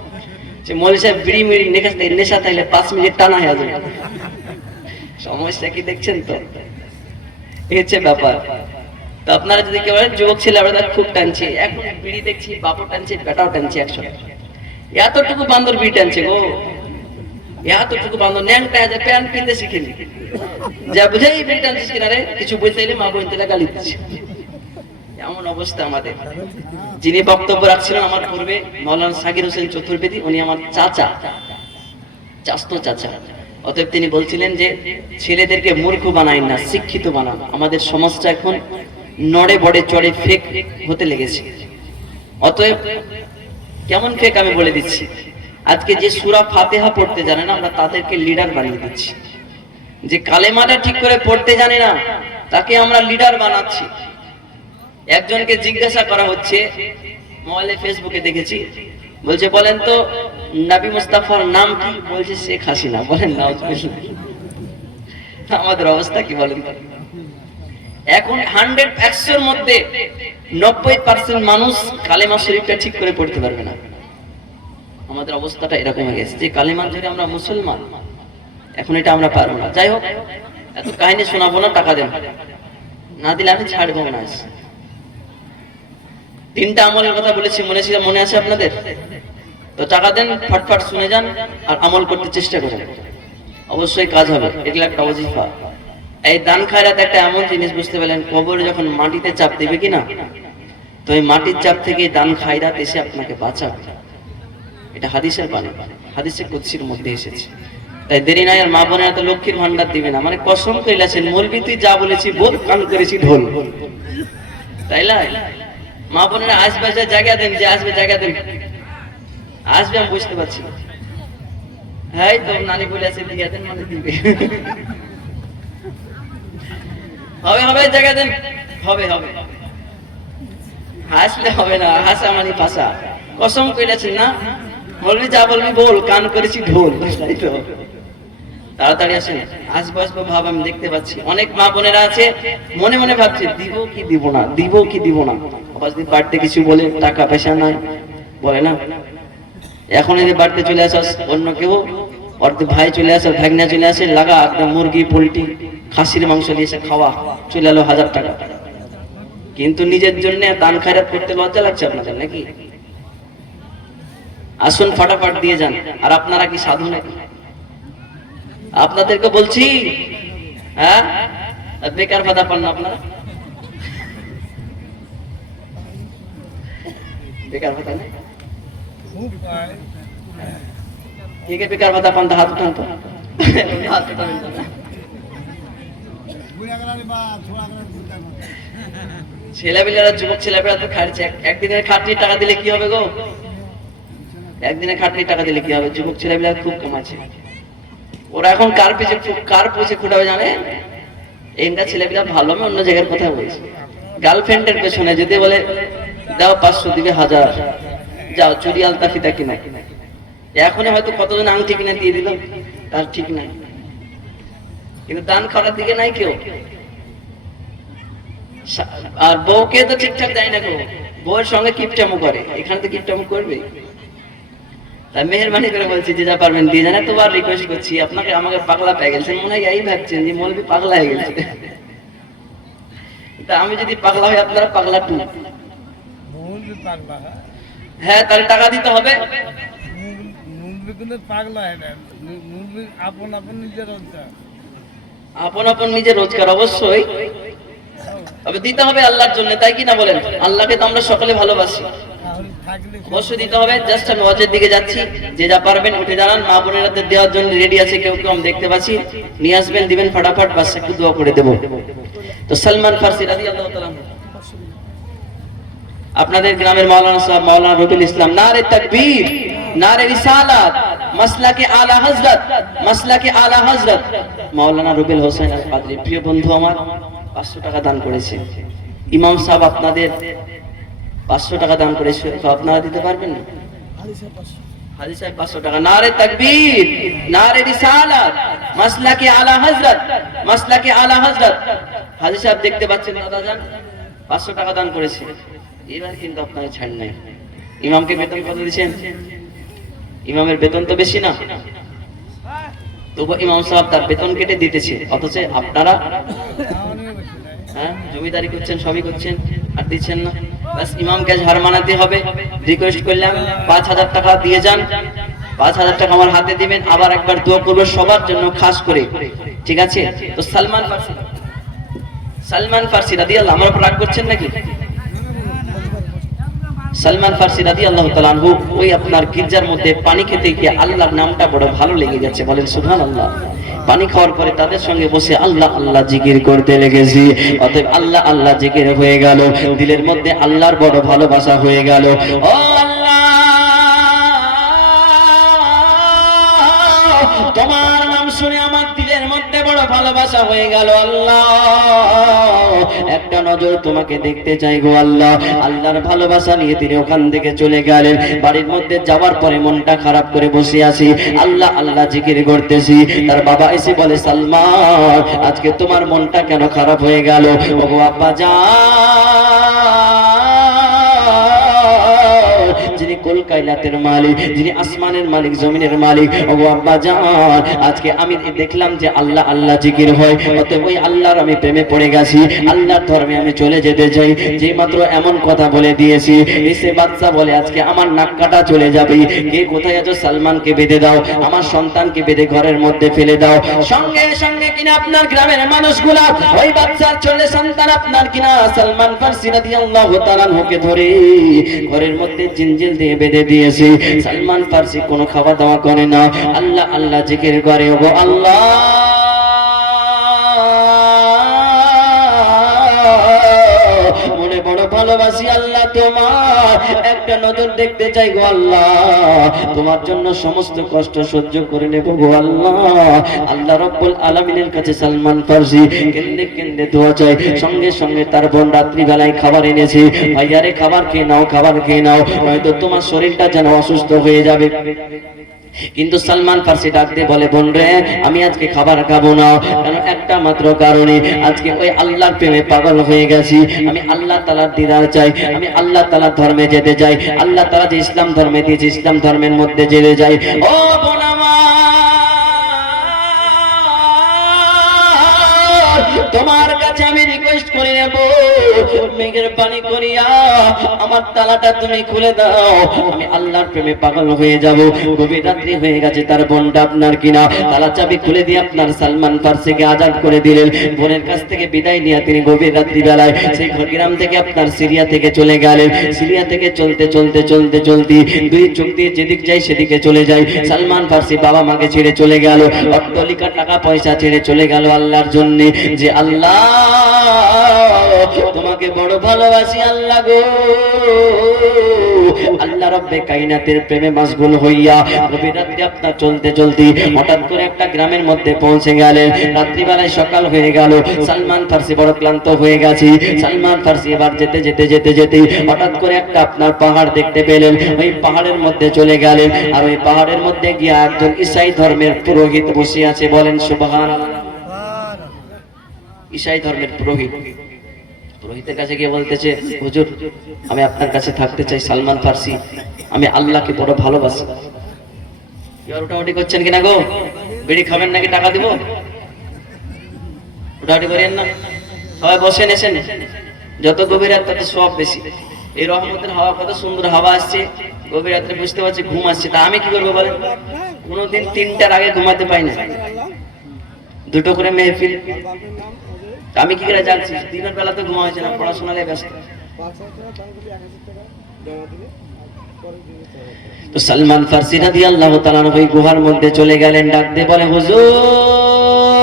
যে মৌলভী সাহেব বিড়ি মিড়ি নেশা থাকলে 5 মিনিট টানা হয়ে যাবে। সমস্যা কি দেখছেন তো? এই হচ্ছে ব্যাপার। তো আপনারা যদি কেউ যুবক ছেলে, আমরা খুব টানছি, এখন বিড়ি দেখছি বাপও টানছে বেটাও টানছে একসাথে। এতটুকু বান্দর বিড়ি টানছে গো, এতটুকু বান্দর ন্যাংটা আছে, প্যান্ট কিনতে শিখেনি, যা বুঝাই বিড়ি টানছিস কিনা রে, কিছু বলতে এলে মা বোন তেলে গালি দিচ্ছে। এমন অবস্থা আমাদের। যিনি বক্তব্য রাখছিলেন আমার পূর্বে মাওলানা সাকির হোসেন চতুর্বেদী, উনি আমার চাচা, চাস্তো চাচা। অতএব তিনি বলছিলেন যে ছেলেদেরকে মূর্খ বানাই না, শিক্ষিত বানান। আমাদের সমাজটা এখন নড়ে বড়ে চড়ে ফেক হতে লেগেছে। অতএব কেমন ফেক আমি বলে দিচ্ছি। আজকে যে সূরা ফাতিহা পড়তে জানে না, আমরা তাদেরকে লিডার বানিয়ে দিচ্ছি। যে কালেমাটা ঠিক করে পড়তে জানে না, তাকে আমরা লিডার বানাচ্ছি। একজনকে জিজ্ঞাসা করা হচ্ছে, মোবাইলে ফেসবুকে দেখেছি, বলছে বলেন তো নবী মুস্তাফার নাম কি? বলছে শেখ হাসিনা। বলেন না, আমাদের অবস্থা কি বলেন? এখন 100-100 মধ্যে 90% মানুষ কালেমা শরীফটা ঠিক করে পড়তে পারবে না। আমাদের অবস্থাটা এরকম হয়ে গেছে যে কালেমা ধরে আমরা মুসলমান, এখন এটা আমরা পারবো না। যাই হোক, এত কাহিনী শোনাবো না, টাকা দেন, না দিলে আমি ছাড়বো না। 3টা আমলের কথা বলেছি, মনে আছে আপনাদের? তো টাকা দেন, ফটফট শুনে যান আর আমল করতে চেষ্টা করেন, অবশ্যই কাজ হবে। এগুলো একটা ওজিফা। এই দান খায়রাত একটা এমন জিনিস, বুঝতে পারলেন, কবরে যখন মাটিতে চাপ দেবে কিনা, তো এই মাটির চাপ থেকে দান খায়রাত এসে আপনাকে বাঁচাবে। এটা হাদিসের বাণী, হাদিসে কুদসির মধ্যে এসেছে। তাই দেরি নাই, আর মা বোনেরা তো লক্ষ্মীর ভান্ডার দিবে না, মানে কসম কইলাছেন, মলবি তুই যা বলেছি বল, কান করেছি ঢোল, তাই না? মা বোনেরা আসবে, জায়গা দেন, যে আসবে জায়গা দেন, আসবে, আমি বুঝতে পারছি। হ্যাঁ, তো নানি বলে আছে দিয়ে দেন, মানে দিবে। হবে হবে, জায়গা দেন, হবে হবে, হাসলে হবে না, হাসা মানে পাশা। কসম কইলাছেন না, বলবি যা বলবি বল, কান করেছি ঢোল, তাই তো? তাড়াতাড়ি আসেন, আসবো আসবো ভাব আমি দেখতে পাচ্ছি। অনেক মা বোনেরা আছে মনে মনে ভাবছে দিব কি দিব না, দিব কি দিব না। আবার যদি বাড়িতে কিছু বলে, টাকা পয়সা নাই, বলে না। এখন যদি বাড়িতে চলে আসা অন্য কেউ, অর্ধ ভাই চলে আসে, ভাগনা চলে আসে, লাগা একটা মুরগি পোল্ট্রি খাসির মাংস দিয়ে এসে খাওয়া, চলে এলো 1000 টাকা। কিন্তু নিজের জন্য দান খায়রাত করতে লজ্জা লাগছে আপনাদের নাকি? আসুন ফটাফট দিয়ে যান। আর আপনারা কি সাধু নাকি? আপনাদেরকে বলছি, হ্যাঁ, বেকার ভাতা পান না আপনারা? বেকার ভাতা নেই? কে বেকার ভাতা পান? হাত উঠান তো। ছেলেবেলারা, যুবক ছেলেবেলা তো খাটছে, একদিনের খাটনি টাকা দিলে কি হবে গো? একদিনের খাটনি টাকা দিলে কি হবে? যুবক ছেলেবেলা খুব কমাচ্ছে। ওরা এখন কার পিছে খুঁটাবে জানে? এখানকার ছেলেবেলা ভালো, আমি অন্য জায়গার কথা বলছি। গার্লফ্রেন্ডের পেছনে যদি বলে দাও 500, দিবে 1000, যাও চুরি আলতা ফিতা কিনা। এখনই হয়তো কতজন আংটি কিনে দিয়ে দিল, তার ঠিক নাই। কিন্তু দান খাওয়ার দিকে নাই কেউ। আর বউকে তো ঠিকঠাক দেয় না কেউ, বউয়ের সঙ্গে কিপটামো করে, এখানে তো কিপটামো করবে। তাই মেহরবানি করে বলছি, যে যা পারবেন দিয়ে জানা। তো আর রিকোয়েস্ট করছি আপনাকে, আমাকে পাগলা পেয়ে গেছেন মনে হয়, এই ভাবছেন যে মৌলবি পাগলা হয়ে গেছে। তা আমি যদি পাগলা হই, আপনারা পাগলা টু। হ্যাঁ, তাহলে টাকা দিতে হবে। আপন আপন নিজের রোজগার অবশ্যই, তবে দিতে হবে আল্লাহর জন্য, তাই কি না বলেন? আল্লাহকে তো আমরা সকলে ভালোবাসি, অবশ্যই দিতে হবে। জাস্ট আমি ওয়াজের দিকে যাচ্ছি, যে যা পারবেন উঠে দাঁড়ান। মা বোনেরাদের দেওয়ার জন্য রেডি আছে কেউ কেউ, আমি দেখতে পাচ্ছি, নিয়ে আসবেন, দিবেন ফটাফট, বাস একটু দোয়া করে দেবো। তো সালমান ফারসি রাদিয়াল্লাহু তাআলা, আপনাদের গ্রামের মাওলানা সাহেব, মাওলানা রবিউল ইসলাম, নারে তাকবীর, নারে রিসালাত, মাসলাকে আলা হযরত, মাসলাকে আলা হযরত মাওলানা রবিউল হোসেন আল কাদরি। প্রিয় বন্ধু আমার 500 টাকা দান করেছে। ইমাম সাহেব আপনাদের 500 টাকা দান করেছে, তো আপনারা দিতে পারবেন না? হাজী সাহেব 500 টাকা। নারে তাকবীর, নারে রিসালাত, মাসলাকে আলা হযরত, মাসলাকে আলা হযরত। হাজী সাহেব দেখতে পাচ্ছেন দাদা জান 500 টাকা দান করেছে। এবার কিন্তু আপনারা ছাড় নাই। ইমামকে বেতন কত দিয়েছেন? ইমামের বেতন তো বেশি না, তবু ইমাম সাহেব তার বেতন কেটে দিতেছে, অথচ আপনারা হ্যাঁ জমিদারি করছেন, সবই করছেন, আর দিচ্ছেন না। বাস ইমামকে হার মানাতে হবে। রিকোয়েস্ট করলাম 5000 টাকা দিয়ে যান, 5000 টাকা আমার হাতে দিবেন, আবার একবার দোয়া করবো সবার জন্য খাস করে, ঠিক আছে? তো সালমান ফারসি রাদিয়াল্লাহু, আমার উপর রাগ করছেন নাকি? সালমান ফারসি রাদিয়াল্লাহু তাআলা আনহু ওই আপনার গির্জার মধ্যে পানি খেতে গিয়ে আল্লাহর নামটা বড় ভালো লেগে গেছে, বলেন সুবহানাল্লাহ। পানি খাওয়ার পরে তাদের সঙ্গে বসে আল্লাহ আল্লাহ জিকির করতে লেগেছি। অতএব আল্লাহ আল্লাহ জিকির হয়ে গেল, দিলের মধ্যে আল্লাহর বড় ভালোবাসা হয়ে গেল। ও আল্লাহ, তোমার নাম শুনে আমার দিলের মধ্যে বড় ভালোবাসা হয়ে গেল। আল্লাহ, একটা নজর তোমাকে দেখতে চাই গো আল্লাহ। আল্লাহর ভালোবাসা নিয়ে তিনি ওখান থেকে চলে গেলেন। বাড়ির মধ্যে যাওয়ার পরে মনটা খারাপ করে বসে আছি, আল্লাহ আল্লাহ জিকির করতেছি। তার বাবা এসে বলে, সালমান, আজকে তোমার মনটা কেন খারাপ হয়ে গেল? ওগো আব্বা জান, যিনি কলকাইলাতের মালিক, যিনি আসমানের মালিক, জমিনের মালিক, ওগো আব্বা জান, আজকে আমি দেখলাম যে আল্লাহ আল্লাহ জিকির হয়, অতএব ওই আল্লাহর আমি প্রেমে পড়ে গেছি, আল্লাহর ধর্মে আমি চলে যেতে চাই। যে মাত্র এমন কথা বলে দিয়েছি, এসে বাচ্চা বলে, আজকে আমার নাক কাটা চলে যাবে। কে কোথায় আছো? সালমানকে বেঁধে দাও, আমার সন্তানকে বেঁধে ঘরের মধ্যে ফেলে দাও। সঙ্গে সঙ্গে কিনা আপনার গ্রামের মানুষগুলা ওই বাচ্চার চলে সন্তান আপনার কিনা সালমান ফারসি রাদিয়াল্লাহু তাআলা আনহুকে ধরে ঘরের মধ্যে জিনজিল দিয়ে বেঁধে দিয়েছে। সালমান ফারসি কোনো খাওয়া দাওয়া করে না, আল্লাহ আল্লাহ জিকির করে। ওগো আল্লাহ, মনে বড় ভালোবাসি আল্লাহ তোমার, একটা নজর দেখতে চাই গো আল্লাহ, তোমার জন্য সমস্ত কষ্ট সহ্য করে নেব গো আল্লাহ। আল্লাহ রাব্বুল আলামিনের কাছে সালমান ফারসি কেন্দে কেন্দে দোয়া চাই। সঙ্গে সঙ্গে তার বোন রাত্রি বেলায় খাবার এনেছে, ভাইয়ারে খাবার খেয়ে নাও, খাবার খেয়ে নাও, হয়তো তোমার শরীরটা যেন অসুস্থ হয়ে যাবে। কিন্তু সালমান ফারসি ডাক দিয়ে বলে, বোন রে, আমি আজকে খাবার খাবো না। কেন? একটা মাত্র কারণে, আজকে ওই আল্লাহর প্রেমে পাগল হয়ে গেছি। আমি আল্লাহ তাআলার দিদার চাই, আমি আল্লাহ তাআলার ধর্মে যেতে চাই। আল্লাহ তাআলা যে ইসলাম ধর্মে দিয়েছে, ইসলাম ধর্মের মধ্যে যেতে চাই। ও বোন আমার, তোমার কাছে আমি রিকোয়েস্ট করে নেব, মেঘের পানি করিয়া আমার তালাটা তুমি খুলে দাও, আমি আল্লাহর প্রেমে পাগল হয়ে যাব। গভীর রাত্রি হয়ে গেছে, তার বোনটা আপনার কিনা তালা চাবি খুলে দিয়ে আপনার সালমান ফারসিকে আজাদ করে দিলেন। বোনের কাছ থেকে বিদায় নিয়ে তিনি গভীর রাত্রি বেলায় সেই গ্রাম থেকে আপনার সিরিয়া থেকে চলে গেলেন। সিরিয়া থেকে চলতে চলতে চলতে চলতে দুই চোখ দিয়ে যেদিক যাই সেদিকে চলে যায়। সালমান ফারসি বাবা মাকে ছেড়ে চলে গেল, অট্টালিকা টাকা পয়সা ছেড়ে চলে গেল আল্লাহর জন্য। যে আল্লাহ, তোমাকে বড় ভালোবাসি আল্লাহ গো। আল্লাহ রব্বে কায়নাতের প্রেমে মাশগুল হইয়া গভীর রাত্রে আপনার চলতে চলতে হঠাৎ করে একটা গ্রামের মধ্যে পৌঁছে গেলেন। রাত্রিবেলায় সকাল হয়ে গেল, সালমান ফারসি বড় ক্লান্ত হয়ে গেছে। সালমান ফারসি এবার যেতে যেতে যেতে যেতে হঠাৎ করে একটা আপনার পাহাড় দেখতে পেলেন। ওই পাহাড়ের মধ্যে চলে গেলেন, আর ওই পাহাড়ের মধ্যে গিয়ে একজন ঈসাই ধর্মের পুরোহিত বসে আছে, বলেন সুবহানাল্লাহ। ঈসাই ধর্মের পুরোহিত, পুরোহিতের কাছে গিয়ে বলতেছে, হুজুর, আমি আপনার কাছে থাকতে চাই, সালমান ফারসি, আমি আল্লাহকে বড় ভালোবাসি। উঠাউটি করছেন কিনা গো? বিড়ি খাবেন নাকি টাকা দিব? উঠাউটি করেন না, সবাই বসে নেছেন। যত গভীর রাত তত সব বেশি। এই রহমতের হাওয়া, কত সুন্দর হাওয়া আসছে, গভীর রাত্রে বুঝতে পারছি ঘুম আসছে। তা আমি কি করবো বলেন? কোনোদিন 3টার আগে ঘুমাতে পাই না, 2টো করে মেহফিল। আমি কি করে যাচ্ছি? দিনের বেলা তো ঘুমা হয়েছে না, পড়াশোনায় ব্যস্ত। তো সালমান ফারসি রাদিয়াল্লাহু তাআলা ওই গুহার মধ্যে চলে গেলেন, ডাক দিয়ে বলে, হুজুর,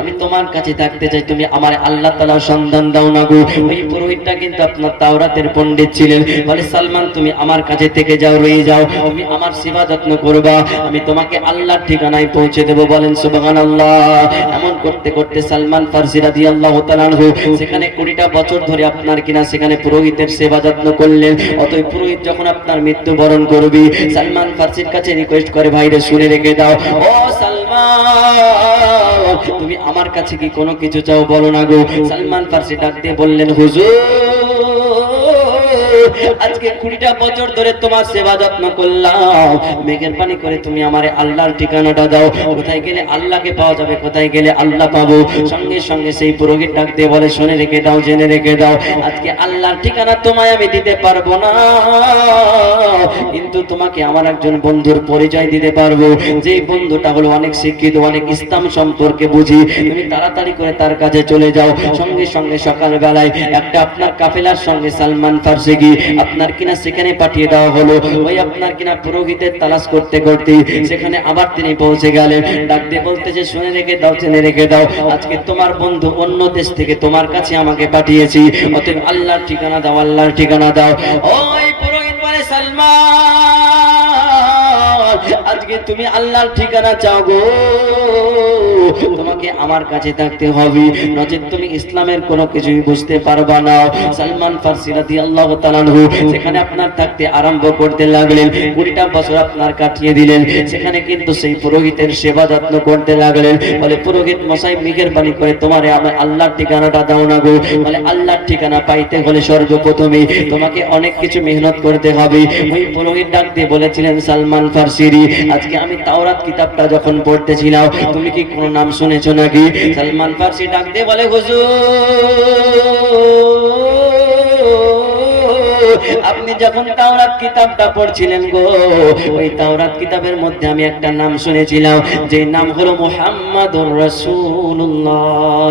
আমি তোমার কাছে থাকতে চাই, তুমি আমার আল্লাহ তাআলার সন্ধান দাও না গো। ওই পুরোহিতটা কিন্তু আপনার তাওরাতের পণ্ডিত ছিলেন। বলে, সালমান, তুমি আমার কাছে থেকে যাও, রয়ে যাও, তুমি আমার সেবা যত্ন করবা, আমি তোমাকে আল্লাহর ঠিকানায় পৌঁছে দেব, বলেন সুবহানাল্লাহ। এমন করতে করতে সালমান ফারসি রাদিয়াল্লাহু তাআলা আনহু সেখানে 20টা বছর ধরে আপনার কিনা সেখানে পুরোহিতের সেবা যত্ন করলেন। অতএব পুরোহিত যখন আপনার মৃত্যুবরণ করবে, সালমান ফারসির কাছে রিকোয়েস্ট করে, ভাইরে শুনে রেখে দাও, ও সালমান, তুমি আমার কাছে কি কোনো কিছু চাও? বলো না গো। সালমান ফারসি ডাক দিয়ে বললেন, হুজুর, আজকে 20টা বছর ধরে তোমার সেবা যত্ন করলাম, মেঘের পানি করে তুমি আমারে আল্লাহর ঠিকানাটা দাও। কোথায় গেলে আল্লাহকে পাওয়া যাবে, কোথায় গেলে আল্লাহ পাবো? সঙ্গে সঙ্গে সেই পুরোহিত ডাক দিয়ে বলে, শুনে রেখে দাও, জেনে রেখে দাও, আজকে আল্লাহর ঠিকানা তোমায় আমি দিতে পারবো না, কিন্তু তোমাকে আমার একজন বন্ধুর পরিচয় দিতে পারবো, যে বন্ধুটা হলো অনেক শিক্ষিত, অনেক ইসলাম সম্পর্কে বুঝি। তুমি তাড়াতাড়ি করে তার কাছে চলে যাও। সঙ্গে সঙ্গে সকাল বেলায় একটা আপনার কাফেলার সঙ্গে সালমান ফার্সি আপনার কিনা সেখানে পাঠিয়ে দেওয়া হলো। ওই আপনার কিনা পুরোহিতের তালাশ করতে করতে সেখানে আবার তিনি পৌঁছে গেলেন। ডাক দিয়ে বলতেছে, শুনে রেখে দাও, জেনে রেখে দাও, আজকে তোমার বন্ধু অন্য দেশ থেকে তোমার কাছে আমাকে পাঠিয়েছি, অতএব আল্লাহর ঠিকানা দাও, আল্লাহর ঠিকানা দাও। ওই পুরোহিত বলে, সালমান, আজকে তুমি আল্লাহর ঠিকানা চাও গো, তোমাকে আমার কাছে থাকতে হবে, নচেত তুমি ইসলামের কোনো কিছুই বুঝতে পারবা না। সালমান ফার্সি রাদিয়াল্লাহু তাআলা আনহু সেখানে আপনার থাকতে আরম্ভ করতে লাগলেন। 20টা বছর আপনার কাটিয়ে দিলেন। সেখানে কিন্তু সেই পুরোহিতের সেবা যত্ন করতে লাগলেন। বলে, পুরোহিত মশাই, মেহেরবানি করে তোমারে আমার আল্লাহর ঠিকানাটা দাও না গো। বলে, আল্লাহর ঠিকানা পাইতে হলে সর্বপ্রথমে তোমাকে অনেক কিছু মেহনত করতে হবে। ওই পুরোহিত ডাক দিয়ে বলেছিলেন, সালমান ফার্সি, আজকে আমি তাওরাত কিতাবটা যখন পড়তেছিলাম, তুমি কি কোনো নাম শুনেছো নাকি? সালমান ফার্সি ডাক দিয়ে বলে, হুজুর, আপনি যখন তাওরাত কিতাবটা পড়ছিলেন গো, ওই তাওরাত কিতাবের মধ্যে আমি একটা নাম শুনেছিলাম, যে নাম হলো মুহাম্মাদুর রাসূলুল্লাহ।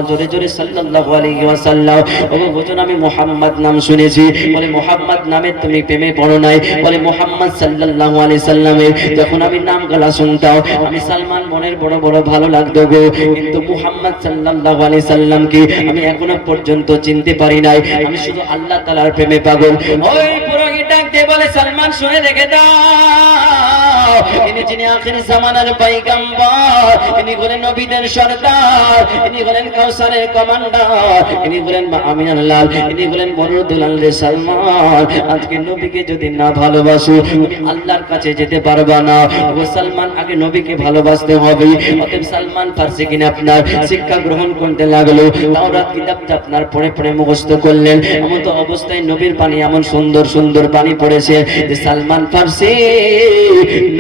জোরে জোরে সাল্লাল্লাহু আলাইহি ওয়াসাল্লাম। ও হুজুর, আমি মুহাম্মদ নাম শুনেছি। বলে, মুহাম্মদ নামে তুমি প্রেমে পড়ো নাই? বলে, মুহাম্মদ সাল্লাল্লাহু আলাইহি সাল্লামের যখন আমি নাম গলা শুনতাম, আমি সালমান মনের বড় বড় ভালো লাগতো গো, কিন্তু মুহাম্মদ সাল্লাল্লাহু আলাইহি সাল্লামকে আমি এখনো পর্যন্ত চিনতে পারি নাই। আমি শুধু আল্লাহ তাআলার প্রেমে পাগল। ওই পুরোহিত ডাক দিয়ে বলে, সালমান, শুনে রেখে দাও, ইনি যিনি আখির জামানার পয়গম্বর, ইনি হলেন নবীদের সরদার, ইনি হলেন কাউসারের কমান্ডার, ইনি হলেন মা আমিনার লাল, ইনি হলেন মরুদুল আল সালমান। আজকে নবীকে যদি না ভালোবাসো, তুমি আল্লাহর কাছে যেতে পারবা না। ও সালমান, আগে নবীকে ভালোবাসতে হবে। অতএব সালমান ফার্সি কিনে আপনার শিক্ষা গ্রহণ করতে লাগলো। তাওরাত কিতাবটা আপনার পড়ে পড়ে মুখস্থ করলেন। এমন তো অবস্থায় নবীর পানি, এমন সুন্দর সুন্দর পানি পড়েছে যে সালমান ফার্সি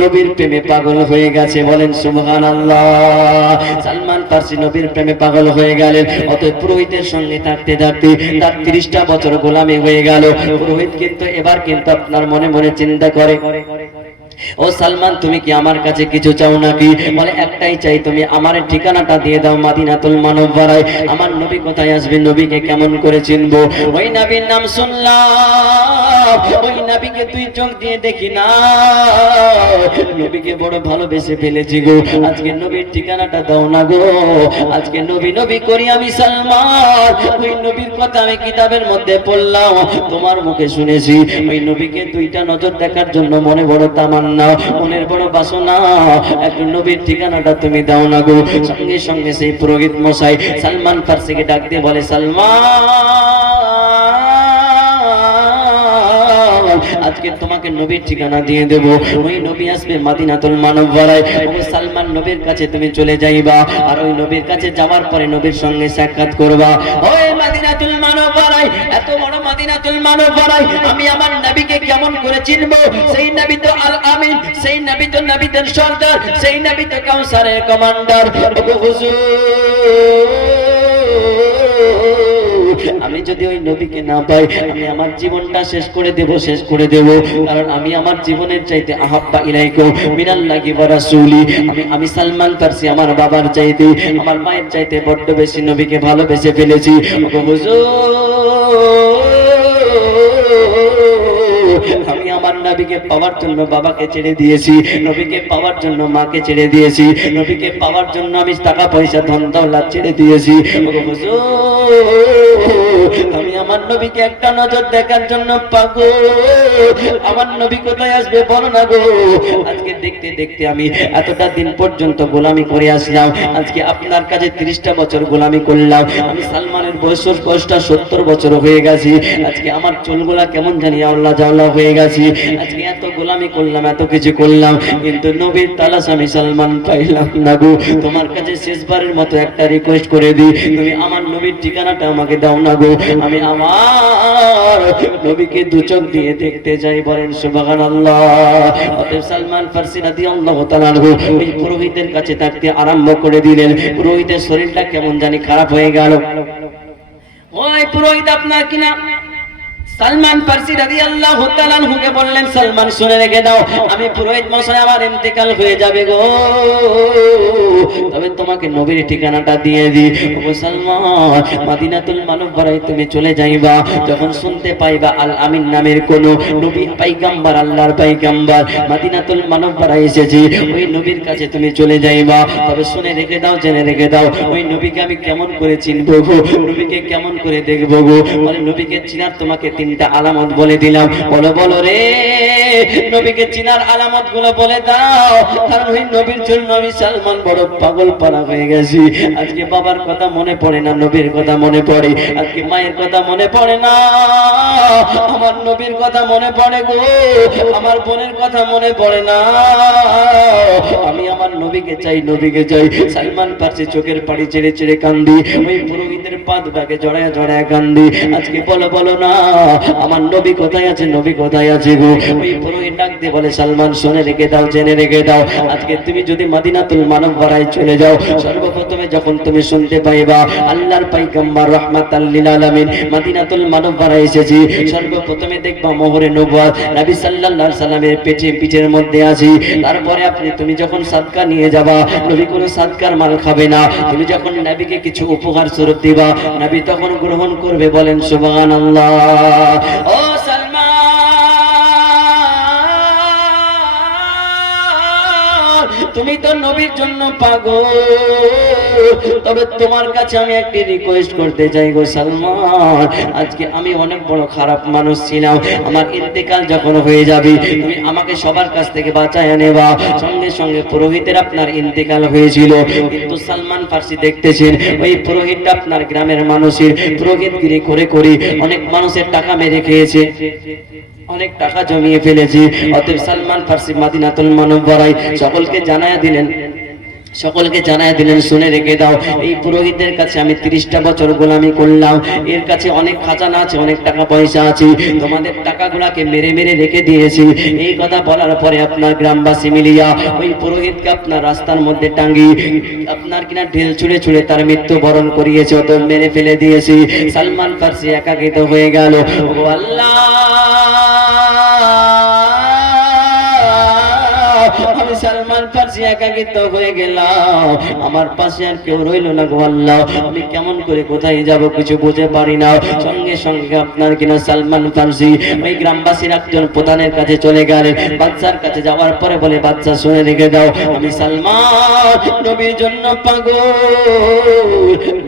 নবীর প্রেমে পাগল হয়ে গেছে। বলেন সুবহানাল্লাহ। সালমান ফার্সি নবীর প্রেমে পাগল হয়ে গেলেন। অতএব পুরোহিতের সঙ্গে থাকতে থাকতে তার 30টা বছর গোলামি হয়ে গেল। পুরোহিত কিন্তু এবার কিন্তু আপনার মনে মনে চিন্তা করে, ও সালমান, তুমি কি আমার কাছে কিছু চাও নাকি? বলে, একটাই চাই, তুমি আমার ঠিকানাটা দিয়ে দাও মদিনাতুল মুনাওয়ারায়। আমার নবী কোথায় আসবে, নবীকে কেমন করে চিনবো? ওই নবীর নাম শুনলাম, ওই নবীকে তুই চোখ দিয়ে দেখি না, নবীকে বড় ভালোবেসে ফেলেছি গো, আজকে নবীর ঠিকানাটা দাও না গো। আজকে নবী নবী করি আমি সালমান, ওই নবীর কথা আমি কিতাবের মধ্যে পড়লাম, তোমার মুখে শুনেছি। ওই নবীকে 2টা নজর দেখার জন্য মনে বড় তামান্না, মনের বড় বাসনা, একটু নবীর ঠিকানাটা তুমি দাও না গো। সঙ্গে সঙ্গে সেই পুরোহিত মশাই সালমান ফার্সিকে ডাক দিয়ে বলে, সালমান, আজকে তোমাকে নবীর ঠিকানা দিয়ে দেব। ওই নবী আসবে মদিনাতুল মুনাওয়ারায়। ওই সালমান, নবীর কাছে তুমি চলে যাইবা, আর ওই নবীর কাছে যাওয়ার পরে নবীর সঙ্গে সাক্ষাৎ করবা। ওই মদিনাতুল মুনাওয়ারায়, এত বড় মদিনাতুল মুনাওয়ারায় আমি আমার নবীকে কেমন করে চিনবো? সেই নবী তো আল আমিন, সেই নবী তো নবীদের সরদার, সেই নবী তো কাউসারের কমান্ডার। ওগো হুজুর, আমি যদি ওই নবীকে না পাই, আমি আমার জীবনটা শেষ করে দেব, শেষ করে দেব। কারণ আমি আমার জীবনের চাইতে আহাব্বা ইলাইকুম মিনাল্লাহি ওয়া রাসূলি, আমি সালমান ফার্সি আমার বাবার চাইতে, আমার মায়ের চাইতে বড্ড বেশি নবীকে ভালোবেসে ফেলেছি। ওগো হুজুর, আমি আমার নবীকে পাওয়ার জন্য বাবাকে ছেড়ে দিয়েছি, নবীকে পাওয়ার জন্য মাকে ছেড়ে দিয়েছি, নবীকে পাওয়ার জন্য আমি টাকা পয়সা ধন দৌলত ছেড়ে দিয়েছি। ওগো হুজুর, আমি আমার নবীকে একটা নজর দেখার জন্য পাগল। আমার নবী কোথায় আসবে বলো না গো। আজকে দেখতে দেখতে আমি এতটা দিন পর্যন্ত গোলামি করে আসলাম, আজকে আপনার কাছে 30টা বছর গোলামি করলাম। আমি সালমানের বয়স 70 বছর হয়ে গেছি। আজকে আমার চুলগুলা কেমন জানি আল্লাহ জাওলা হয়ে গেছি। আজকে এত গোলামি করলাম, এত কিছু করলাম, কিন্তু নবীর তালাশ আমি সালমান পাইলাম না গো। তোমার কাছে শেষবারের মতো একটা রিকোয়েস্ট করে দিই, তুমি আমার নবীর ঠিকানাটা আমাকে দাও না গো। আমি আমার নবীকে দু চোখ দিয়ে দেখতে চাই, বলেন সুবহানাল্লাহ। অতএব সালমান ফারসি রাদিয়াল্লাহু তাআলা আনহু ওই পুরোহিতের কাছে থাকতে আরম্ভ করে দিলেন। পুরোহিতের শরীরটা কেমন জানি খারাপ হয়ে গেল। ওই পুরোহিত আপনার কিনা সালমান ফারসি রাদিয়াল্লাহু তাআলা আনহুকে বললেন, সালমান শুনে রেখে দাও, আমি পুরোহিত মশাই আমার ইন্তেকাল হয়ে যাবে গো, তবে তোমাকে নবীর ঠিকানাটা দিয়ে দিই। ও সালমান, মদিনাতুল মুনাওয়ারায় তুমি চলে যাইবা, যখন শুনতে পাইবা আল আমিন নামের কোন নবী পয়গম্বর, আল্লাহর পয়গম্বর মদিনাতুল মুনাওয়ারায় এসেছে, ওই নবীর কাছে তুমি চলে যাইবা। তবে শুনে রেখে দাও, জেনে রেখে দাও, ওই নবীকে আমি কেমন করে চিনবো গো, নবীকে কেমন করে দেখবো গো? বলে নবীকে চিনার তোমাকে তিনটা আলামত বলে দিলাম, বলো বলো রে, নবীকে চিনার আলামত গুলো বলে দাও। কারণ ওই নবীর জন্য আমি সালমান বড় পাগল পারা হয়ে গেছি। আজকে বাবার কথা মনে পড়ে না, নবীর কথা মনে পড়ে। আজকে মায়ের কথা মনে পড়ে না, আমার নবীর কথা মনে পড়ে গো। আমার বোনের কথা মনে পড়ে না, আমি আমার নবীকে চাই, নবীকে চাই। সালমান ফারসি চোখের পানি ছেড়ে ছেড়ে কান্দি, ওই পুরোহিতের পা দুটাকে জড়ায় জড়ায় কান্দি। আজকে বলো বলো না, আমার নবী কোথায় আছে, নবী কোথায় আছে গো? ওই পুরোহিত ডাক দিয়ে বলে, সালমান শুনে রেখে দাও, জেনে রেখে দাও, আজকে তুমি যদি মদিনাতুল মুনাওয়ারায় চলে যাও, সর্বপ্রথমে যখন তুমি শুনতে পাইবা আল্লাহর পয়গম্বর রাহমাতাল লিল আলামিন মদিনাতুল মুনাওয়ারায় এসেছি, সর্বপ্রথমে দেখবা মোহরে নবুয়ত নবী সাল্লাল্লাহু আলাইহি সাল্লামের পিঠের মধ্যে আছি। তারপরে তুমি যখন সাদকা নিয়ে যাবা, নবী কোনো সাদকার মাল খাবে না। তুমি যখন নবীকে কিছু উপহার স্বরূপ দিবা, নবী তখন গ্রহণ করবে, বলেন সুবহানাল্লাহ। ও সালমান, তুমি তো নবীর জন্য পাগল, তবে তোমার কাছে আমি একটি রিকোয়েস্ট করতে চাই গো সালমান, আজকে আমি অনেক বড় খারাপ মানুষ ছিলাম, আমার ইন্তেকাল যখন হয়ে যাবে তুমি আমাকে সবার কাছ থেকে বাঁচায় নেবা। সঙ্গে সঙ্গে পুরোহিতের আপনার ইন্তেকাল হয়েছিল, কিন্তু সালমান ফারসি দেখতেছেন ওই পুরোহিতটা আপনার গ্রামের মানুষের পুরোহিতগিরি করে করে অনেক মানুষের টাকা মেরে খেয়েছে, অনেক টাকা জমিয়ে ফেলেছি। অতএব সালমান ফারসি মদিনাতুল মুনাওয়ারায় সকলকে জানায়া দিলেন, শুনে রেখে দাও, এই পুরোহিতের কাছে আমি 30টা বছর গোলামি করলাম, এর কাছে অনেক খাজানা আছে, অনেক টাকা পয়সা আছে, তোমাদের টাকাগুলোকে মেরে মেরে রেখে দিয়েছি। এই কথা বলার পরে আপনার গ্রামবাসী মিলিয়া ওই পুরোহিতকে আপনার রাস্তার মধ্যে টাঙ্গি আপনার কিনা ঢেল ছুঁড়ে ছুঁড়ে তার মৃত্যু বরণ করিয়েছে, অত মেরে ফেলে দিয়েছি। সালমান ফারসি একাকিত হয়ে গেল। ও আল্লাহ, আমি সালমান ফারসি একাকিত্ব হয়ে গেলাম, আমার পাশে আর কেউ রইল না গো আল্লাহ, আমি কেমন করে কোথায় যাব কিছু বুঝে পারি না। সঙ্গে সঙ্গে আপনার কিনা সালমান ফারসি ওই গ্রামবাসীর একজন প্রধানের কাছে চলে গেলেন। বাদশার কাছে যাওয়ার পরে বলে, বাদশা শুনে রেখে দাও, আমি সালমান নবীর জন্য পাগল,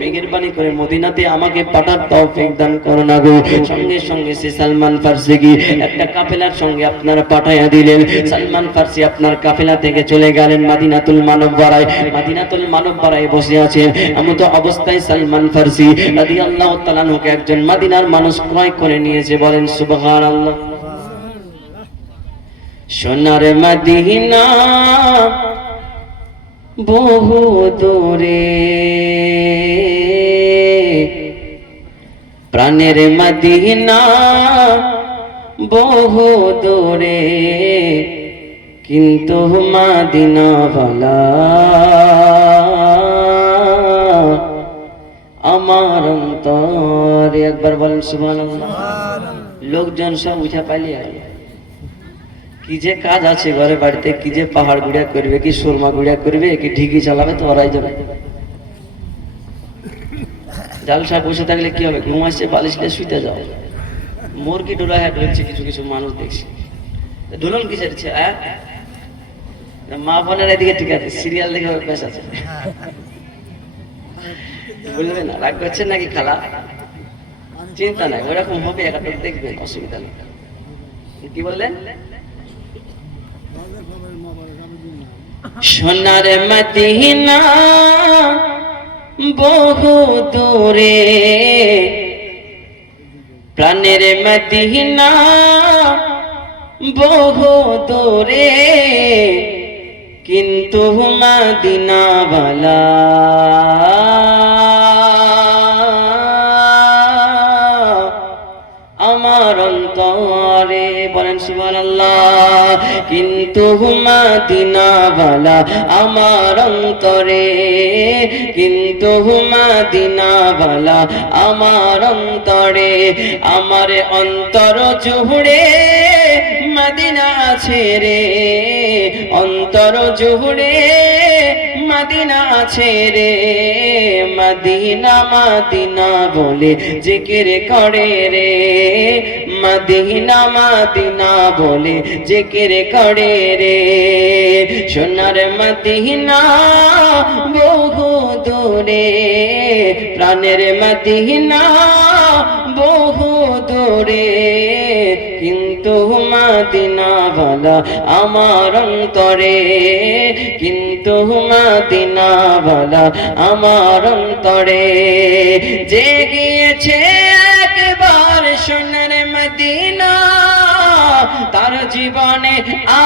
মেঘেরবাণী করে মদিনাতে আমাকে পাঠার তৌফিক দান করো না গো। সঙ্গে সঙ্গে সে সালমান ফারসি কি একটা কাফেলার সঙ্গে আপনারা পাঠাইয়া দিলেন। সালমান ফারসি আপনার কাফেলা থেকে চলে গেলেন মদিনাতুল মুনাওয়ারায়। মদিনাতুল মুনাওয়ারায় বসে আছেন এমত অবস্থায় সালমান ফারসি রাদিয়াল্লাহু তাআলা আনহুকে একজন মদিনার মানুষ ক্রয় করে নিয়েছে, বলেন সুবহানাল্লাহ। সোনার মদিনা বহু দূরে, প্রাণের মদিনা বহু দূরে, কিন্তু মদিনা ভালা আমার অন্তরে। একবার বলেন সুবহানাল্লাহ। লোকজন সব উঠে পালিয়ে গেল, কি যে কাজ আছে ঘরে বাড়িতে, কি যে পাহাড় গুড়িয়া করবে, কি সুরমা গুড়িয়া করবে, কি ঢিকি চালাবে, তো ওরাই যাবে। জালসা বসে থাকলে কি হবে, ঘুম আসছে, বালিশ নিয়ে শুইতে যাও। মুরগি ডোলা হ্যাঁ ঢুকছে, কিছু কিছু মানুষ দেখছি। ঢুলন কিসের মা বোনের এদিকে ঠিক আছে, সিরিয়াল দেখে বেশ আছে, বুঝলে না? রাগ করছেন নাকি খালা? চিন্তা নাই, ওইরকম হবে, একটা দেখবেন, অসুবিধা নেই। কি বললেন? সোনার মদিনা বহু দূরে, প্রাণের মদিনা বহু দূরে, কিন্তু মদিনা বালা কিন্তু মদিনাওয়ালা আমার অন্তরে, কিন্তু মদিনাওয়ালা আমার অন্তরে, আমার অন্তর জুড়ে মদিনা আছে রে, অন্তর জুড়ে মদিনা আছে রে, মদিনা মদিনা বলে জিকির করে রে, মদিনা মদিনা বলে জিকির করে রে, সোনার মদিনা বহু দূরে, প্রাণের মদিনা বহু দূরে, কিন্তু মদিনাওয়ালা আমার অন্তরে, কিন্তু মদিনাওয়ালা আমার অন্তরে, যে গিয়েছে একবার সোনার মদিনা, তার জীবনে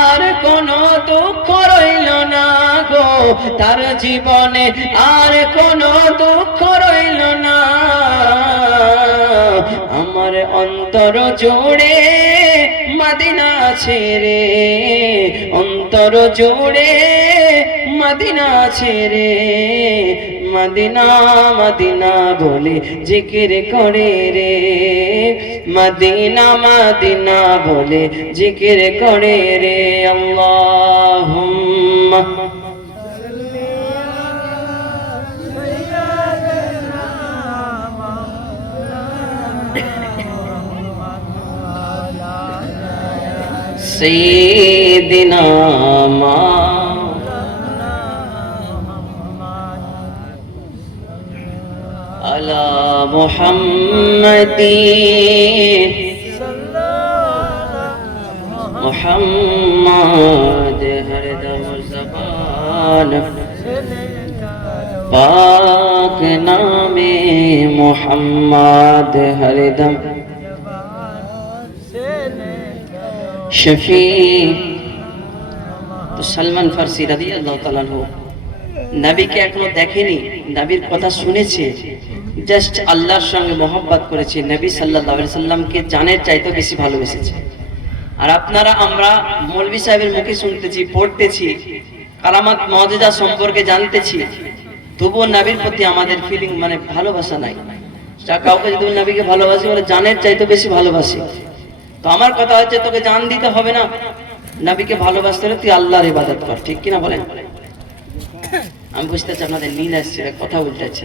আর কোনো দুঃখ রইল না গো, তার জীবনে আর কোনো দুঃখ রইল না, আমার অন্তর জুড়ে মদিনা আছে রে, অন্তর জুড়ে মদিনা আছে রে, মদিনা মদিনা বলে জিকির করে রে, মদিনা মদিনা বলে জিকির করে রে, আল্লাহুম্মা سيدنا على محمد محمد ہر دم زبان پاک نام محمد ہر دم শফি। তো সালমান ফারসি রাদিয়াল্লাহু তাআলা আনহু নবীকে এখনো দেখেনি, নবীর কথা শুনেছে, জাস্ট আল্লাহর সঙ্গে মহব্বত করেছে, নবী সাল্লাল্লাহু আলাইহি সাল্লামকে জানের চাইতে বেশি ভালোবেসেছে। আর আপনারা আমরা মৌলভী সাহেবের মুখে শুনতেছি, পড়তেছি, কারামাত মুআজিজা সম্পর্কে জানতেছি, তবুও নবীর প্রতি আমাদের ফিলিং মানে ভালোবাসা নাই। যা কাউকে যদি নবীকে ভালোবাসি বলে জানের চাইতে বেশি ভালোবাসি, তো আমার কথা হচ্ছে তোকে জান দিতে হবে না, নবীকে ভালোবাসতে হলে তুই আল্লাহর ইবাদত কর, ঠিক কিনা বলেন? আমি বুঝতে চাই আপনাদের নীল আসছে, কথা উল্টাচ্ছে।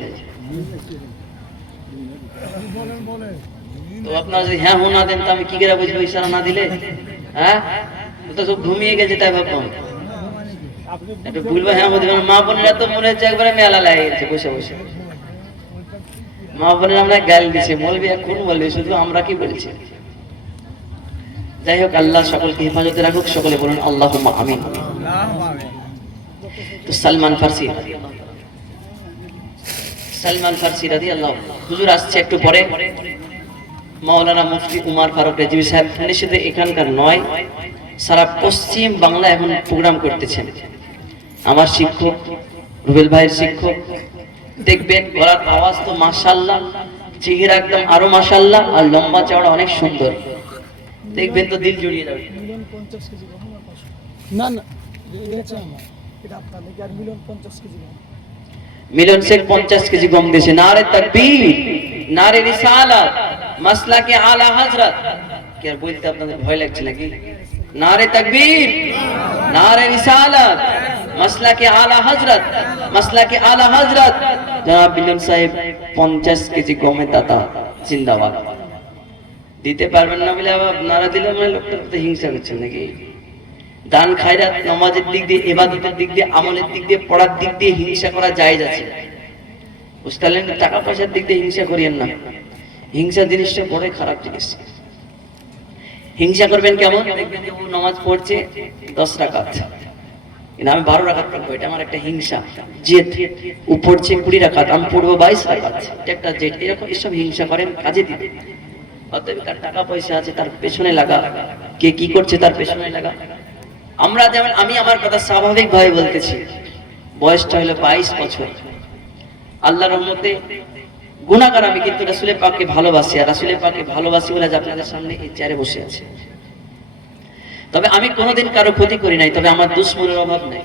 তো আপনারা যদি হ্যাঁ হো না দেন তো আমি কি করে বুঝবো ইশারা না দিলে? হ্যাঁ, তো সব ঘুমিয়ে গেছে তাই ভাবলাম একটু বলবো হ্যাঁ বলতে। মা বোনেরা তো মনে হচ্ছে একবারে মেলা লাগে গেছে বসে বসে, মা বোনেরা আমরা গাল দিছে, বলবি এখন বলবি, শুধু আমরা কি বলছি। যাই হোক, আল্লাহ সকলকে হেফাজতে রাখুক, সকলে বলুন আল্লাহুম্মা আমিন। তো সালমান ফারসি, সালমান ফারসি রাদিয়াল্লাহু, হুজুর আসছে একটু পরে। মাওলানা মুফতি উমর ফারুক রিজভী সাহেব শুধু এখানকার নয়, সারা পশ্চিম বাংলা এখন প্রোগ্রাম করতেছেন। আমার শিক্ষক রুবেল ভাইয়ের শিক্ষক, দেখবেন গলার আওয়াজ তো মাশাআল্লাহ, চেহারা একদম আরো মাশাআল্লাহ, আর লম্বা চওড়া অনেক সুন্দর, দেখবেন তো দিল জুড়িয়ে যাবে। না না এটা আপনার নাকি আর মিলন শেখ 50 কেজি গম দিয়েছে। নারে তাকবীর, নারে রিসালাত, মাসলাকে আলা হযরত। কি আর বলতে আপনাদের ভয় লাগছে নাকি? নারে তাকবীর, নারে রিসালাত, মাসলাকে আলা হযরত, মাসলাকে আলা হযরত। জনাব মিলন সাহেব 50 কেজি গমের দাতা, জিন্দাবাদ। দিতে পারবেন না বলে আবার নারা দিলে মানে লোকটার প্রতি হিংসা করছেন নাকি? দান খায়রাত নামাজের দিক দিয়ে, ইবাদতের দিক দিয়ে, আমলের দিক দিয়ে, পড়ার দিক দিয়ে হিংসা করা জায়েজ আছে, বুঝতে পারলেন? টাকা পয়সার দিক দিয়ে হিংসা করিয়েন না, হিংসা জিনিসটা বড় খারাপ জিনিস। হিংসা করবেন কেমন? দেখবেন যে ও নামাজ পড়ছে 10 রাকাত, কিন্তু আমি 12 রাকাত পড়বো, এটা আমার একটা হিংসা, জেদ। ও পড়ছে 20 রাকাত, আমি পড়বো 22 রাকাত, এটা একটা জেদ। এরকম এসব হিংসা করেন কাজে দিবে। অতএব তার টাকা পয়সা আছে তার পেছনে লাগা, কে কি করছে তার পেছনে লাগা। আমরা যেমন, আমি আমার কথা স্বাভাবিকভাবে বলতেছি, বয়সটা হলো 22 বছর, আল্লাহর রহমতে গুনাহগার আমি, কিন্তু রাসূলের পাককে ভালোবাসি, আর রাসূলের পাককে ভালোবাসি বলে আজ আপনাদের সামনে এই চেয়ারে বসে আছে। তবে আমি কোনোদিন কারো ক্ষতি করি নাই, তবে আমার দুশ্মনের অভাব নাই।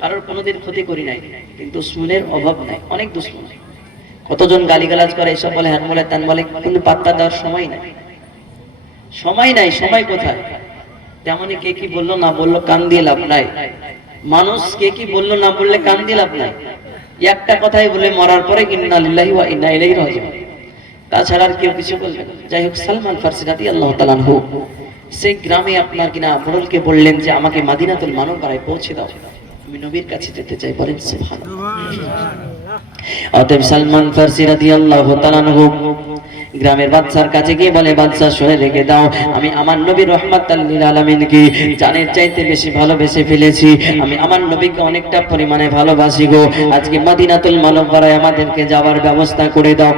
কারোর কোনোদিন ক্ষতি করি নাই, কিন্তু দুশ্মনের অভাব নাই। অনেক দুশ্মন, কতজন গালিগালাজ করে, এসব বলে, হ্যান বলে, ত্যান বলে, কিন্তু পাত্তা দেওয়ার সময় নাই। সময় নাই, সময় কোথায়? তেমনই কে কি বললো না বললো কান দিয়ে লাভ নাই। মানুষ কে কি বললো না বললে কান দিয়ে লাভ নাই। একটা কথাই বলে মরার পরে ইন্না লিল্লাহি ওয়া ইন্না ইলাইহি রাজিউন, তাছাড়া আর কেউ কিছু বলবে না। যাই হোক, সালমান ফারসি রাদিয়াল্লাহু তাআলা আনহু সেই গ্রামে আপনার কিনা আবরুলকে বললেন যে আমাকে মদিনাতুল মুনাওয়ারায় পৌঁছে দাও, আমি নবীর কাছে যেতে চাই। বলেন সুবহানাল্লাহ। অতএব সালমান ফারসি রাদিয়াল্লাহু তাআলা আনহু গ্রামের বাদশার কাছে গিয়ে বলে, বাদশা শুনে রেখে দাও, আমি আমার নবী রাহমাতাল লিল আলামিনকে জানের চাইতে বেশি ভালোবেসে ফেলেছি। আমি আমার নবীকে অনেকটা পরিমাণে ভালোবাসি গো। আজকে মদিনাতুল মুনাওয়ারায় আমাদেরকে যাওয়ার ব্যবস্থা করে দাও।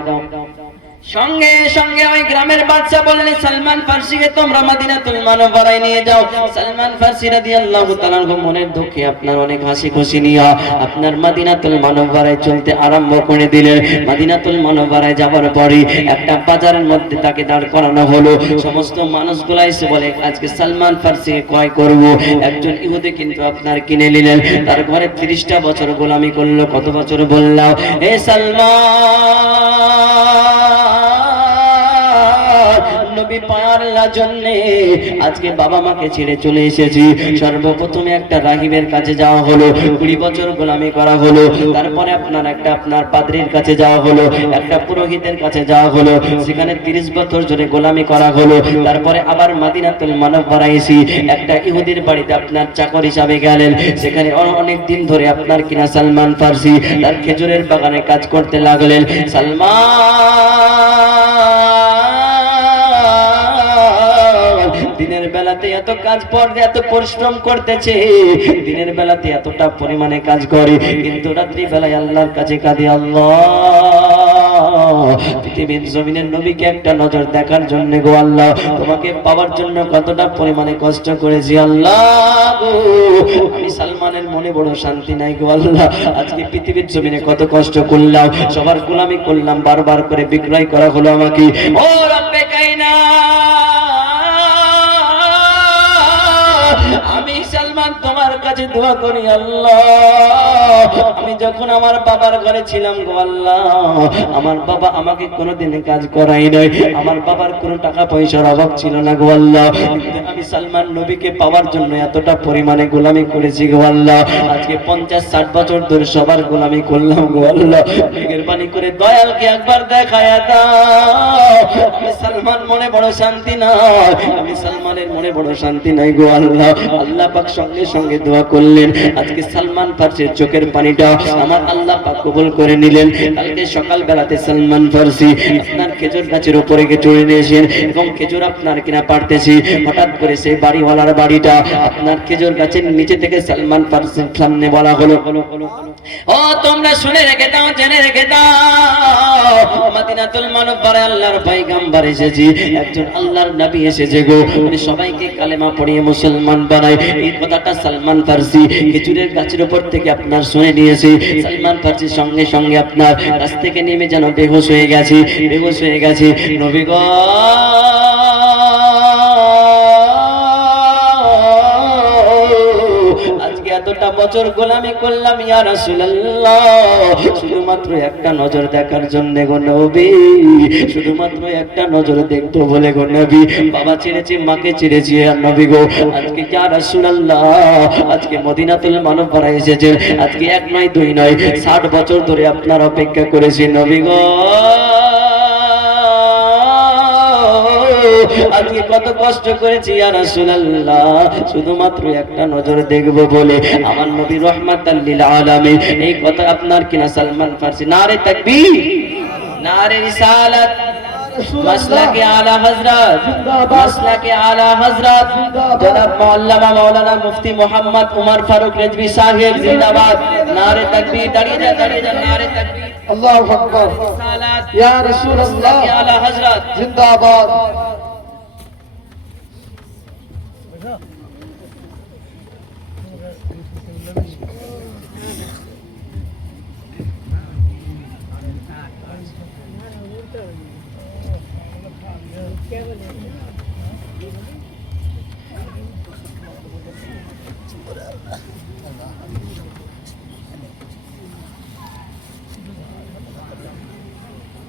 সঙ্গে সঙ্গে ওই গ্রামের বাদশা বললেন, সালমান ফারসিকে তোমরা মদিনাতুল মুনাওয়ারায় নিয়ে যাও। সালমান ফারসি রাদিয়াল্লাহু তাআলা মনের দুঃখে আপনার অনেক হাসি খুশি নিয়ে আপনার মদিনাতুল মুনাওয়ারায় চলতে আরম্ভ করে দিলেন। মদিনাতুল মুনাওয়ারায় যাওয়ার পরে একটা বাজারের মধ্যে তাকে দাঁড় করানো হলো। সমস্ত মানুষগুলো এসে বলে, আজকে সালমান ফারসিকে ক্রয় করব। একজন ইহুদি কিন্তু আপনার কিনে নিলেন, তার ঘরে 30টা বছর গোলামি করলো। কত বছর বললাম? হে সালমান, নবী পায়ার জন্য আজকে বাবা মাকে ছেড়ে চলে এসেছি। সর্বপ্রথমে একটা রাহিবের কাছে যাওয়া হলো, 20 বছর গোলামি করা হলো। তারপরে আপনার পাদ্রীর কাছে যাওয়া হলো, একটা পুরোহিতের কাছে যাওয়া হলো, সেখানে 30 বছর ধরে গোলামি করা হলো। তারপরে আবার মদিনাতুল মুনাওয়ারায় এসে একটা ইহুদির বাড়িতে আপনার চাকর হিসাবে গেলেন। সেখানে অনেক দিন ধরে আপনার কিনা সালমান ফারসি তার খেজুরের বাগানে কাজ করতে লাগলেন। দিনের বেলাতে এত কাজ পড়ে, এত পরিশ্রম করতেছে, দিনের বেলাতে এতটা পরিমাণে কাজ করে, কিন্তু রাত্রি বেলায় আল্লাহর কাছে কাঁদে, আল্লাহ পৃথিবীর জমিনের নবীকে একটা নজর দেখার জন্য গো আল্লাহ, তোমাকে পাওয়ার জন্য কতটা পরিমাণে কষ্ট করেছি আল্লাহ গো। আমি সালমানের মনে বড় শান্তি নাই গো আল্লাহ। আজকে পৃথিবীর জমিনে কত কষ্ট করলাম, সবার গোলামি করলাম, বারবার করে বিক্রয় করা হলো আমাকে। ও রব্বে কায়না, আমি সালমান তোমার কাছে দোয়া করি আল্লাহ, আমি যখন আমার বাবার ঘরে ছিলাম গো আল্লাহ, আমার বাবা আমাকে কোনোদিন কাজ করাই নাই, আমার বাবার কোনো টাকা পয়সার অভাব ছিল না গো আল্লাহ, কিন্তু আমি সালমান নবীকে পাওয়ার জন্য এতটা পরিমাণে গোলামি করেছি গো আল্লাহ। আজকে 50-60 বছর ধরে সবার গোলামি করলাম গো আল্লাহ, মেহেরবানি করে দয়ালকে একবার দেখায়া দাও। আমি সালমান মনে বড় শান্তি নাই, আমি সালমানের মনে বড় শান্তি নাই গো আল্লাহ। আল্লাহ পাক সঙ্গে সঙ্গে দোয়া করলেন, আজকে সালমান ফারসির চোখের পানিটা আমার আল্লাহ পাক কবুল করে নিলেন। কালকে সকাল বেলাতে সালমান ফারসি আপনার খেজুর গাছের উপরে গিয়ে চড়ে নিয়েছেন এবং খেজুর আপনার কিনা পারতেছি। হঠাৎ করে সেই বাড়িওয়ালার বাড়িটা আপনার খেজুর গাছের নিচে থেকে সালমান ফারসির সামনে বলা হলো, ও তোমরা শুনে রেখে দাও, জেনে রেখে দাও, মদিনাতুল মুনাওয়ারায় আল্লাহর পয়গম্বর এসেছে, একজন আল্লাহর নবী এসেছে গো, উনি সবাইকে কালেমা পড়িয়ে মুসলমান বানায়। এই কথাটা সালমান ফারসি খেজুরের গাছের উপর থেকে আপনার শুনে নিয়েছে। সালমান ফারসি সঙ্গে সঙ্গে আপনার কাছ থেকে নেমে যেন বেহুশ হয়ে গেছে, বেহুশ হয়ে গেছে। নবী গো, আজকে এতটা বছর গোলামি করলাম ইয়া রাসূলুল্লাহ, শুধুমাত্র একটা নজর দেখার জন্য গো নবী, শুধুমাত্র একটা নজর দেখবো বলে গো নবী, বাবা ছেড়েছি, মাকে ছেড়েছি, আর নবী গো আজকে ইয়া রাসূলুল্লাহ, আজকে মদিনাতুল মুনাওয়ারায় এসেছেন, আজকে 1 নয় 2 নয় 60 বছর ধরে আপনার অপেক্ষা করেছি নবী গো। আজকে কত কষ্ট করেছি ইয়া রাসূলুল্লাহ, শুধুমাত্র একটা নজর দেখব বলে আমার নবী রাহমাতাল লিল আলামিন। এই কথা আপনার কিনা সালমান ফারসি নারে তাকবীর, নারে রিসালাত, মাসলাকে আলা হযরত, মাসলাকে আলা হযরত জনাব মাওলানা মাওলানা মুফতি মোহাম্মদ উমর ফারুক রিজভী সাহেব জিন্দাবাদ। নারে তাকবীর, দাঁড়িয়ে যা, দাঁড়িয়ে যা, নারে তাকবীর, আল্লাহু আকবার, ইয়া রাসূলুল্লাহ আলা হযরত জিন্দাবাদ।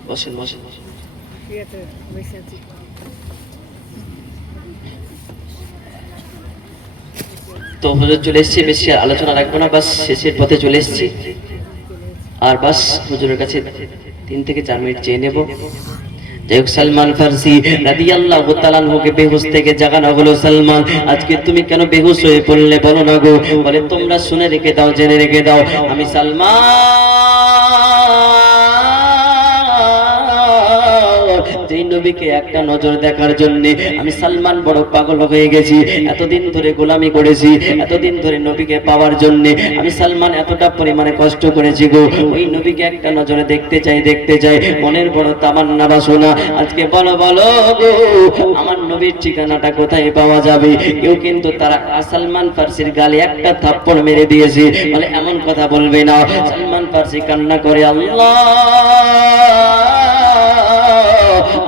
বসেন বসেন। তো হুজুর চলে এসেছি, বেশি আলোচনা রাখবো না, বাস শেষের পথে চলে এসেছি। আর বাস হুজুরের কাছে 3 থেকে 4 মিনিট চেয়ে নেব। যাই হোক, সালমান ফারসি রাদিয়াল্লাহু তাআলা আনহুকে বেহুশ থেকে জাগানো হলো। সালমান, আজকে তুমি কেন বেহুশ হয়ে পড়লে বলো না গো? বলে, তোমরা শুনে রেখে দাও, জেনে রেখে দাও, আমি যেই নবীকে একটা নজর দেখার জন্য আমি সালমান বড় পাগল হয়ে গেছি। এতদিন ধরে গোলামি করেছি, এতদিন ধরে নবীকে পাওয়ার জন্য আমি সালমান এতটা পরিমাণে কষ্ট করেছি গো। ওই নবীকে একটা নজরে দেখতে চাই, দেখতে চাই, মনের বড় তামান্না বাসনা। আজকে বলো বলো গো, আমার নবীর ঠিকানাটা কোথায় পাওয়া যাবে? কেউ কিন্তু তারা সালমান ফারসির গালে একটা থাপ্পড় মেরে দিয়েছে, বলে এমন কথা বলবে না। সালমান ফারসি কান্না করে, আল্লাহ,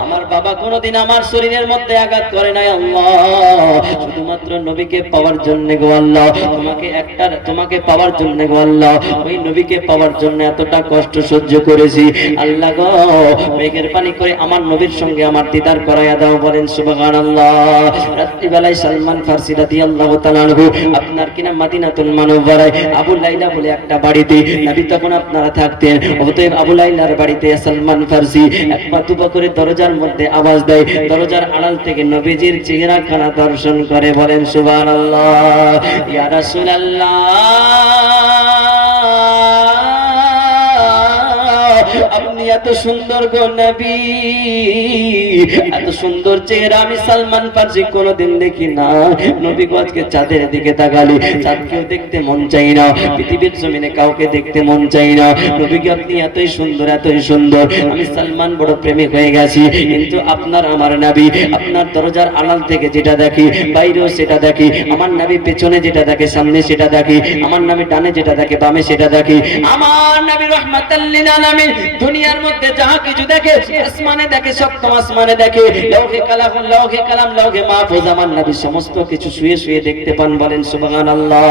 আমার বাবা কোনদিন আমার শরীরের মধ্যে আঘাত করে নাই আল্লাহ, শুধুমাত্র নবীকে পাওয়ার জন্য গো আল্লাহ, তোমাকে পাওয়ার জন্য গো আল্লাহ, ওই নবীকে পাওয়ার জন্য এতটা কষ্ট সহ্য করেছি আল্লাহ গো, মেঘের পানি করে আমার নবীর সঙ্গে আমার দিদার করাইয়া দাও। বলেন সুবহানাল্লাহ। রাত্রিবেলায় সালমান ফারসি রাদিয়াল্লাহু তাআলা আনহু আপনার কিনা মদিনাতুল মুনাওয়ারায় আবু লাইলা বলে একটা বাড়িতে, নবী তখন আপনারা থাকতেন, অতএব আবু লাইলার বাড়িতে সালমান ফারসি এক পা দুপা করে দরজার মধ্যে আওয়াজ দেয়, দরজার আড়াল থেকে নবীজির চেহারাখানা দর্শন করে। বলেন সুবহানাল্লাহ। ইয়া রাসূলুল্লাহ, আপনি এত সুন্দর গো নবী, এত সুন্দর চেহারা আমি সালমান ফারসি কোনোদিন দেখি না। নবী গো আজকে চাঁদের দিকে তাকালি, চাঁদকেও দেখতে মন চাই না, পৃথিবীর জমিনে কাউকে দেখতে মন চাই না। নবীকে আপনি এতই সুন্দর, এতই সুন্দর, আমি সালমান বড় প্রেমিক হয়ে গেছি। কিন্তু আপনার আমার নবী, আপনার দরজার আড়াল থেকে যেটা দেখি, বাইরেও সেটা দেখি, আমার নবী পেছনে যেটা দেখে, সামনে সেটা দেখি, আমার নবী ডানে যেটা দেখে, বামে সেটা দেখি। আমার নবী রাহমাতাল লিল আলামিন দুনিয়ার মধ্যে যাহা কিছু দেখে, আসমানে দেখে, সপ্তম আসমানে দেখে, লৌহে কালাম, লৌহে কালাম, লৌহে মাহফুজ, আমার নবী সমস্ত কিছু শুয়ে শুয়ে দেখতে পান। বলেন সুবহানাল্লাহ।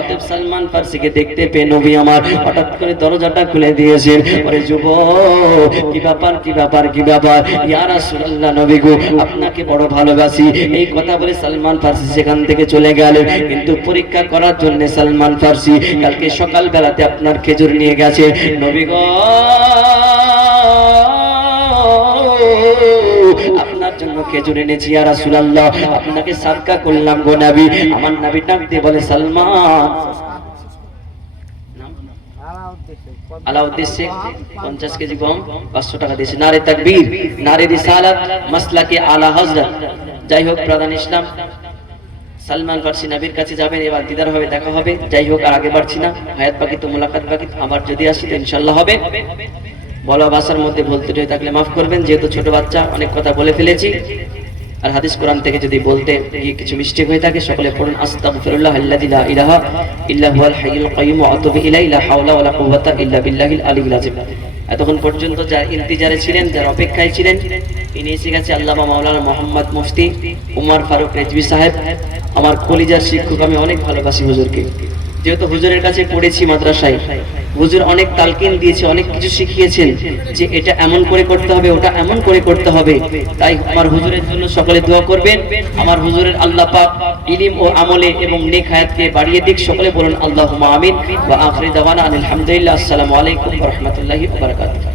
অতএব সালমান ফারসিকে দেখতে পেয়ে নবী আমার হঠাৎ করে দরজাটা খুলে দিয়েছেন। ওরে যুবক, কি ব্যাপার, কি ব্যাপার, কি ব্যাপার? ইয়া রাসূলুল্লাহ, নবী গো আপনাকে বড় ভালোবাসি। এই কথা বলে সালমান ফারসি সেখান থেকে চলে গেলেন। কিন্তু পরীক্ষা করার জন্য সালমান ফারসি কালকে সকাল বেলাতে আপনার খেজুর নিয়ে গেছে। নবী গো, আপনার জন্য খেজুর এনেছি ইয়া রাসূলুল্লাহ, আপনাকে সাদকা করলাম গো নবী। আমার নবী ডাক দিয়ে বলে, সালমান, আলাউদ্দিন শেখ 50 কেজি গম 500 টাকা দিয়েছে। নারে তাকবীর, নারে রিসালাত, মাসলাকে আলা হযরত। যাই হোক, প্রধান ইসলাম সালমান ফারসি নবীর কাছে যাবেন, এবার দিদার হবে, দেখা হবে। যাই হোক, আর আগে বাড়ছি না, হায়াত বাকি তো মুলাকাত বাকি, আবার যদি আসি তো ইনশাআল্লাহ হবে। বলা ভাষার মধ্যে ভুল ত্রুটি থাকলে মাফ করবেন, যেহেতু ছোট বাচ্চা অনেক কথা বলে ফেলেছি। আর হাদিস কোরআন থেকে যদি বলতে গিয়ে কিছু মিস্টেক হয়ে থাকে, সকলে পড়ুন আস্তাগফিরুল্লাহ আল্লাযী লা ইলাহা ইল্লা হুয়াল হাইয়ুল কাইয়্যুম ওয়া আতুবু ইলাইহি, লা হাওলা ওয়া লা কুওয়াতা ইল্লা বিল্লাহিল আলিয়্যিল আযীম। এতক্ষণ পর্যন্ত যারা ইন্তিজারে ছিলেন, যারা অপেক্ষায় ছিলেন, ইনি এসে গেছে আল্লামা মাওলানা মোহাম্মদ মুফতি উমর ফারুক রেজভী সাহেব, আমার কলিজার শিক্ষক। আমি অনেক ভালোবাসি হুজুরকে, যেহেতু হুজুরের কাছে পড়েছি মাদ্রাসায়। হুজুর অনেক তালকিন দিয়েছে, অনেক কিছু শিখিয়েছেন, যে এটা এমন করে করতে হবে, ওটা এমন করে করতে হবে। তাই আমার হুজুরের জন্য সকলে দোয়া করবেন। আমার হুজুরের আল্লাহ পাক ইলম ও আমলে এবং নেক হায়াতকে বাড়িয়ে দিক। সকলে বলুন আল্লাহুম্মা আমিন। ওয়া আখিরু দাওয়ানা আলহামদুলিল্লাহ। আসসালামু আলাইকুম ওয়া রাহমাতুল্লাহি ওয়া বারাকাতুহু।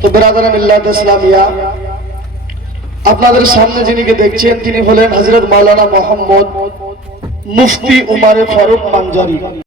তো বিরাদার মিল্লাত ইসলামিয়া, আপনাদের সামনে যিনিকে দেখছেন তিনি হলেন হযরত মাওলানা মোহাম্মদ মুফতি উমর ফারুক মানজারি।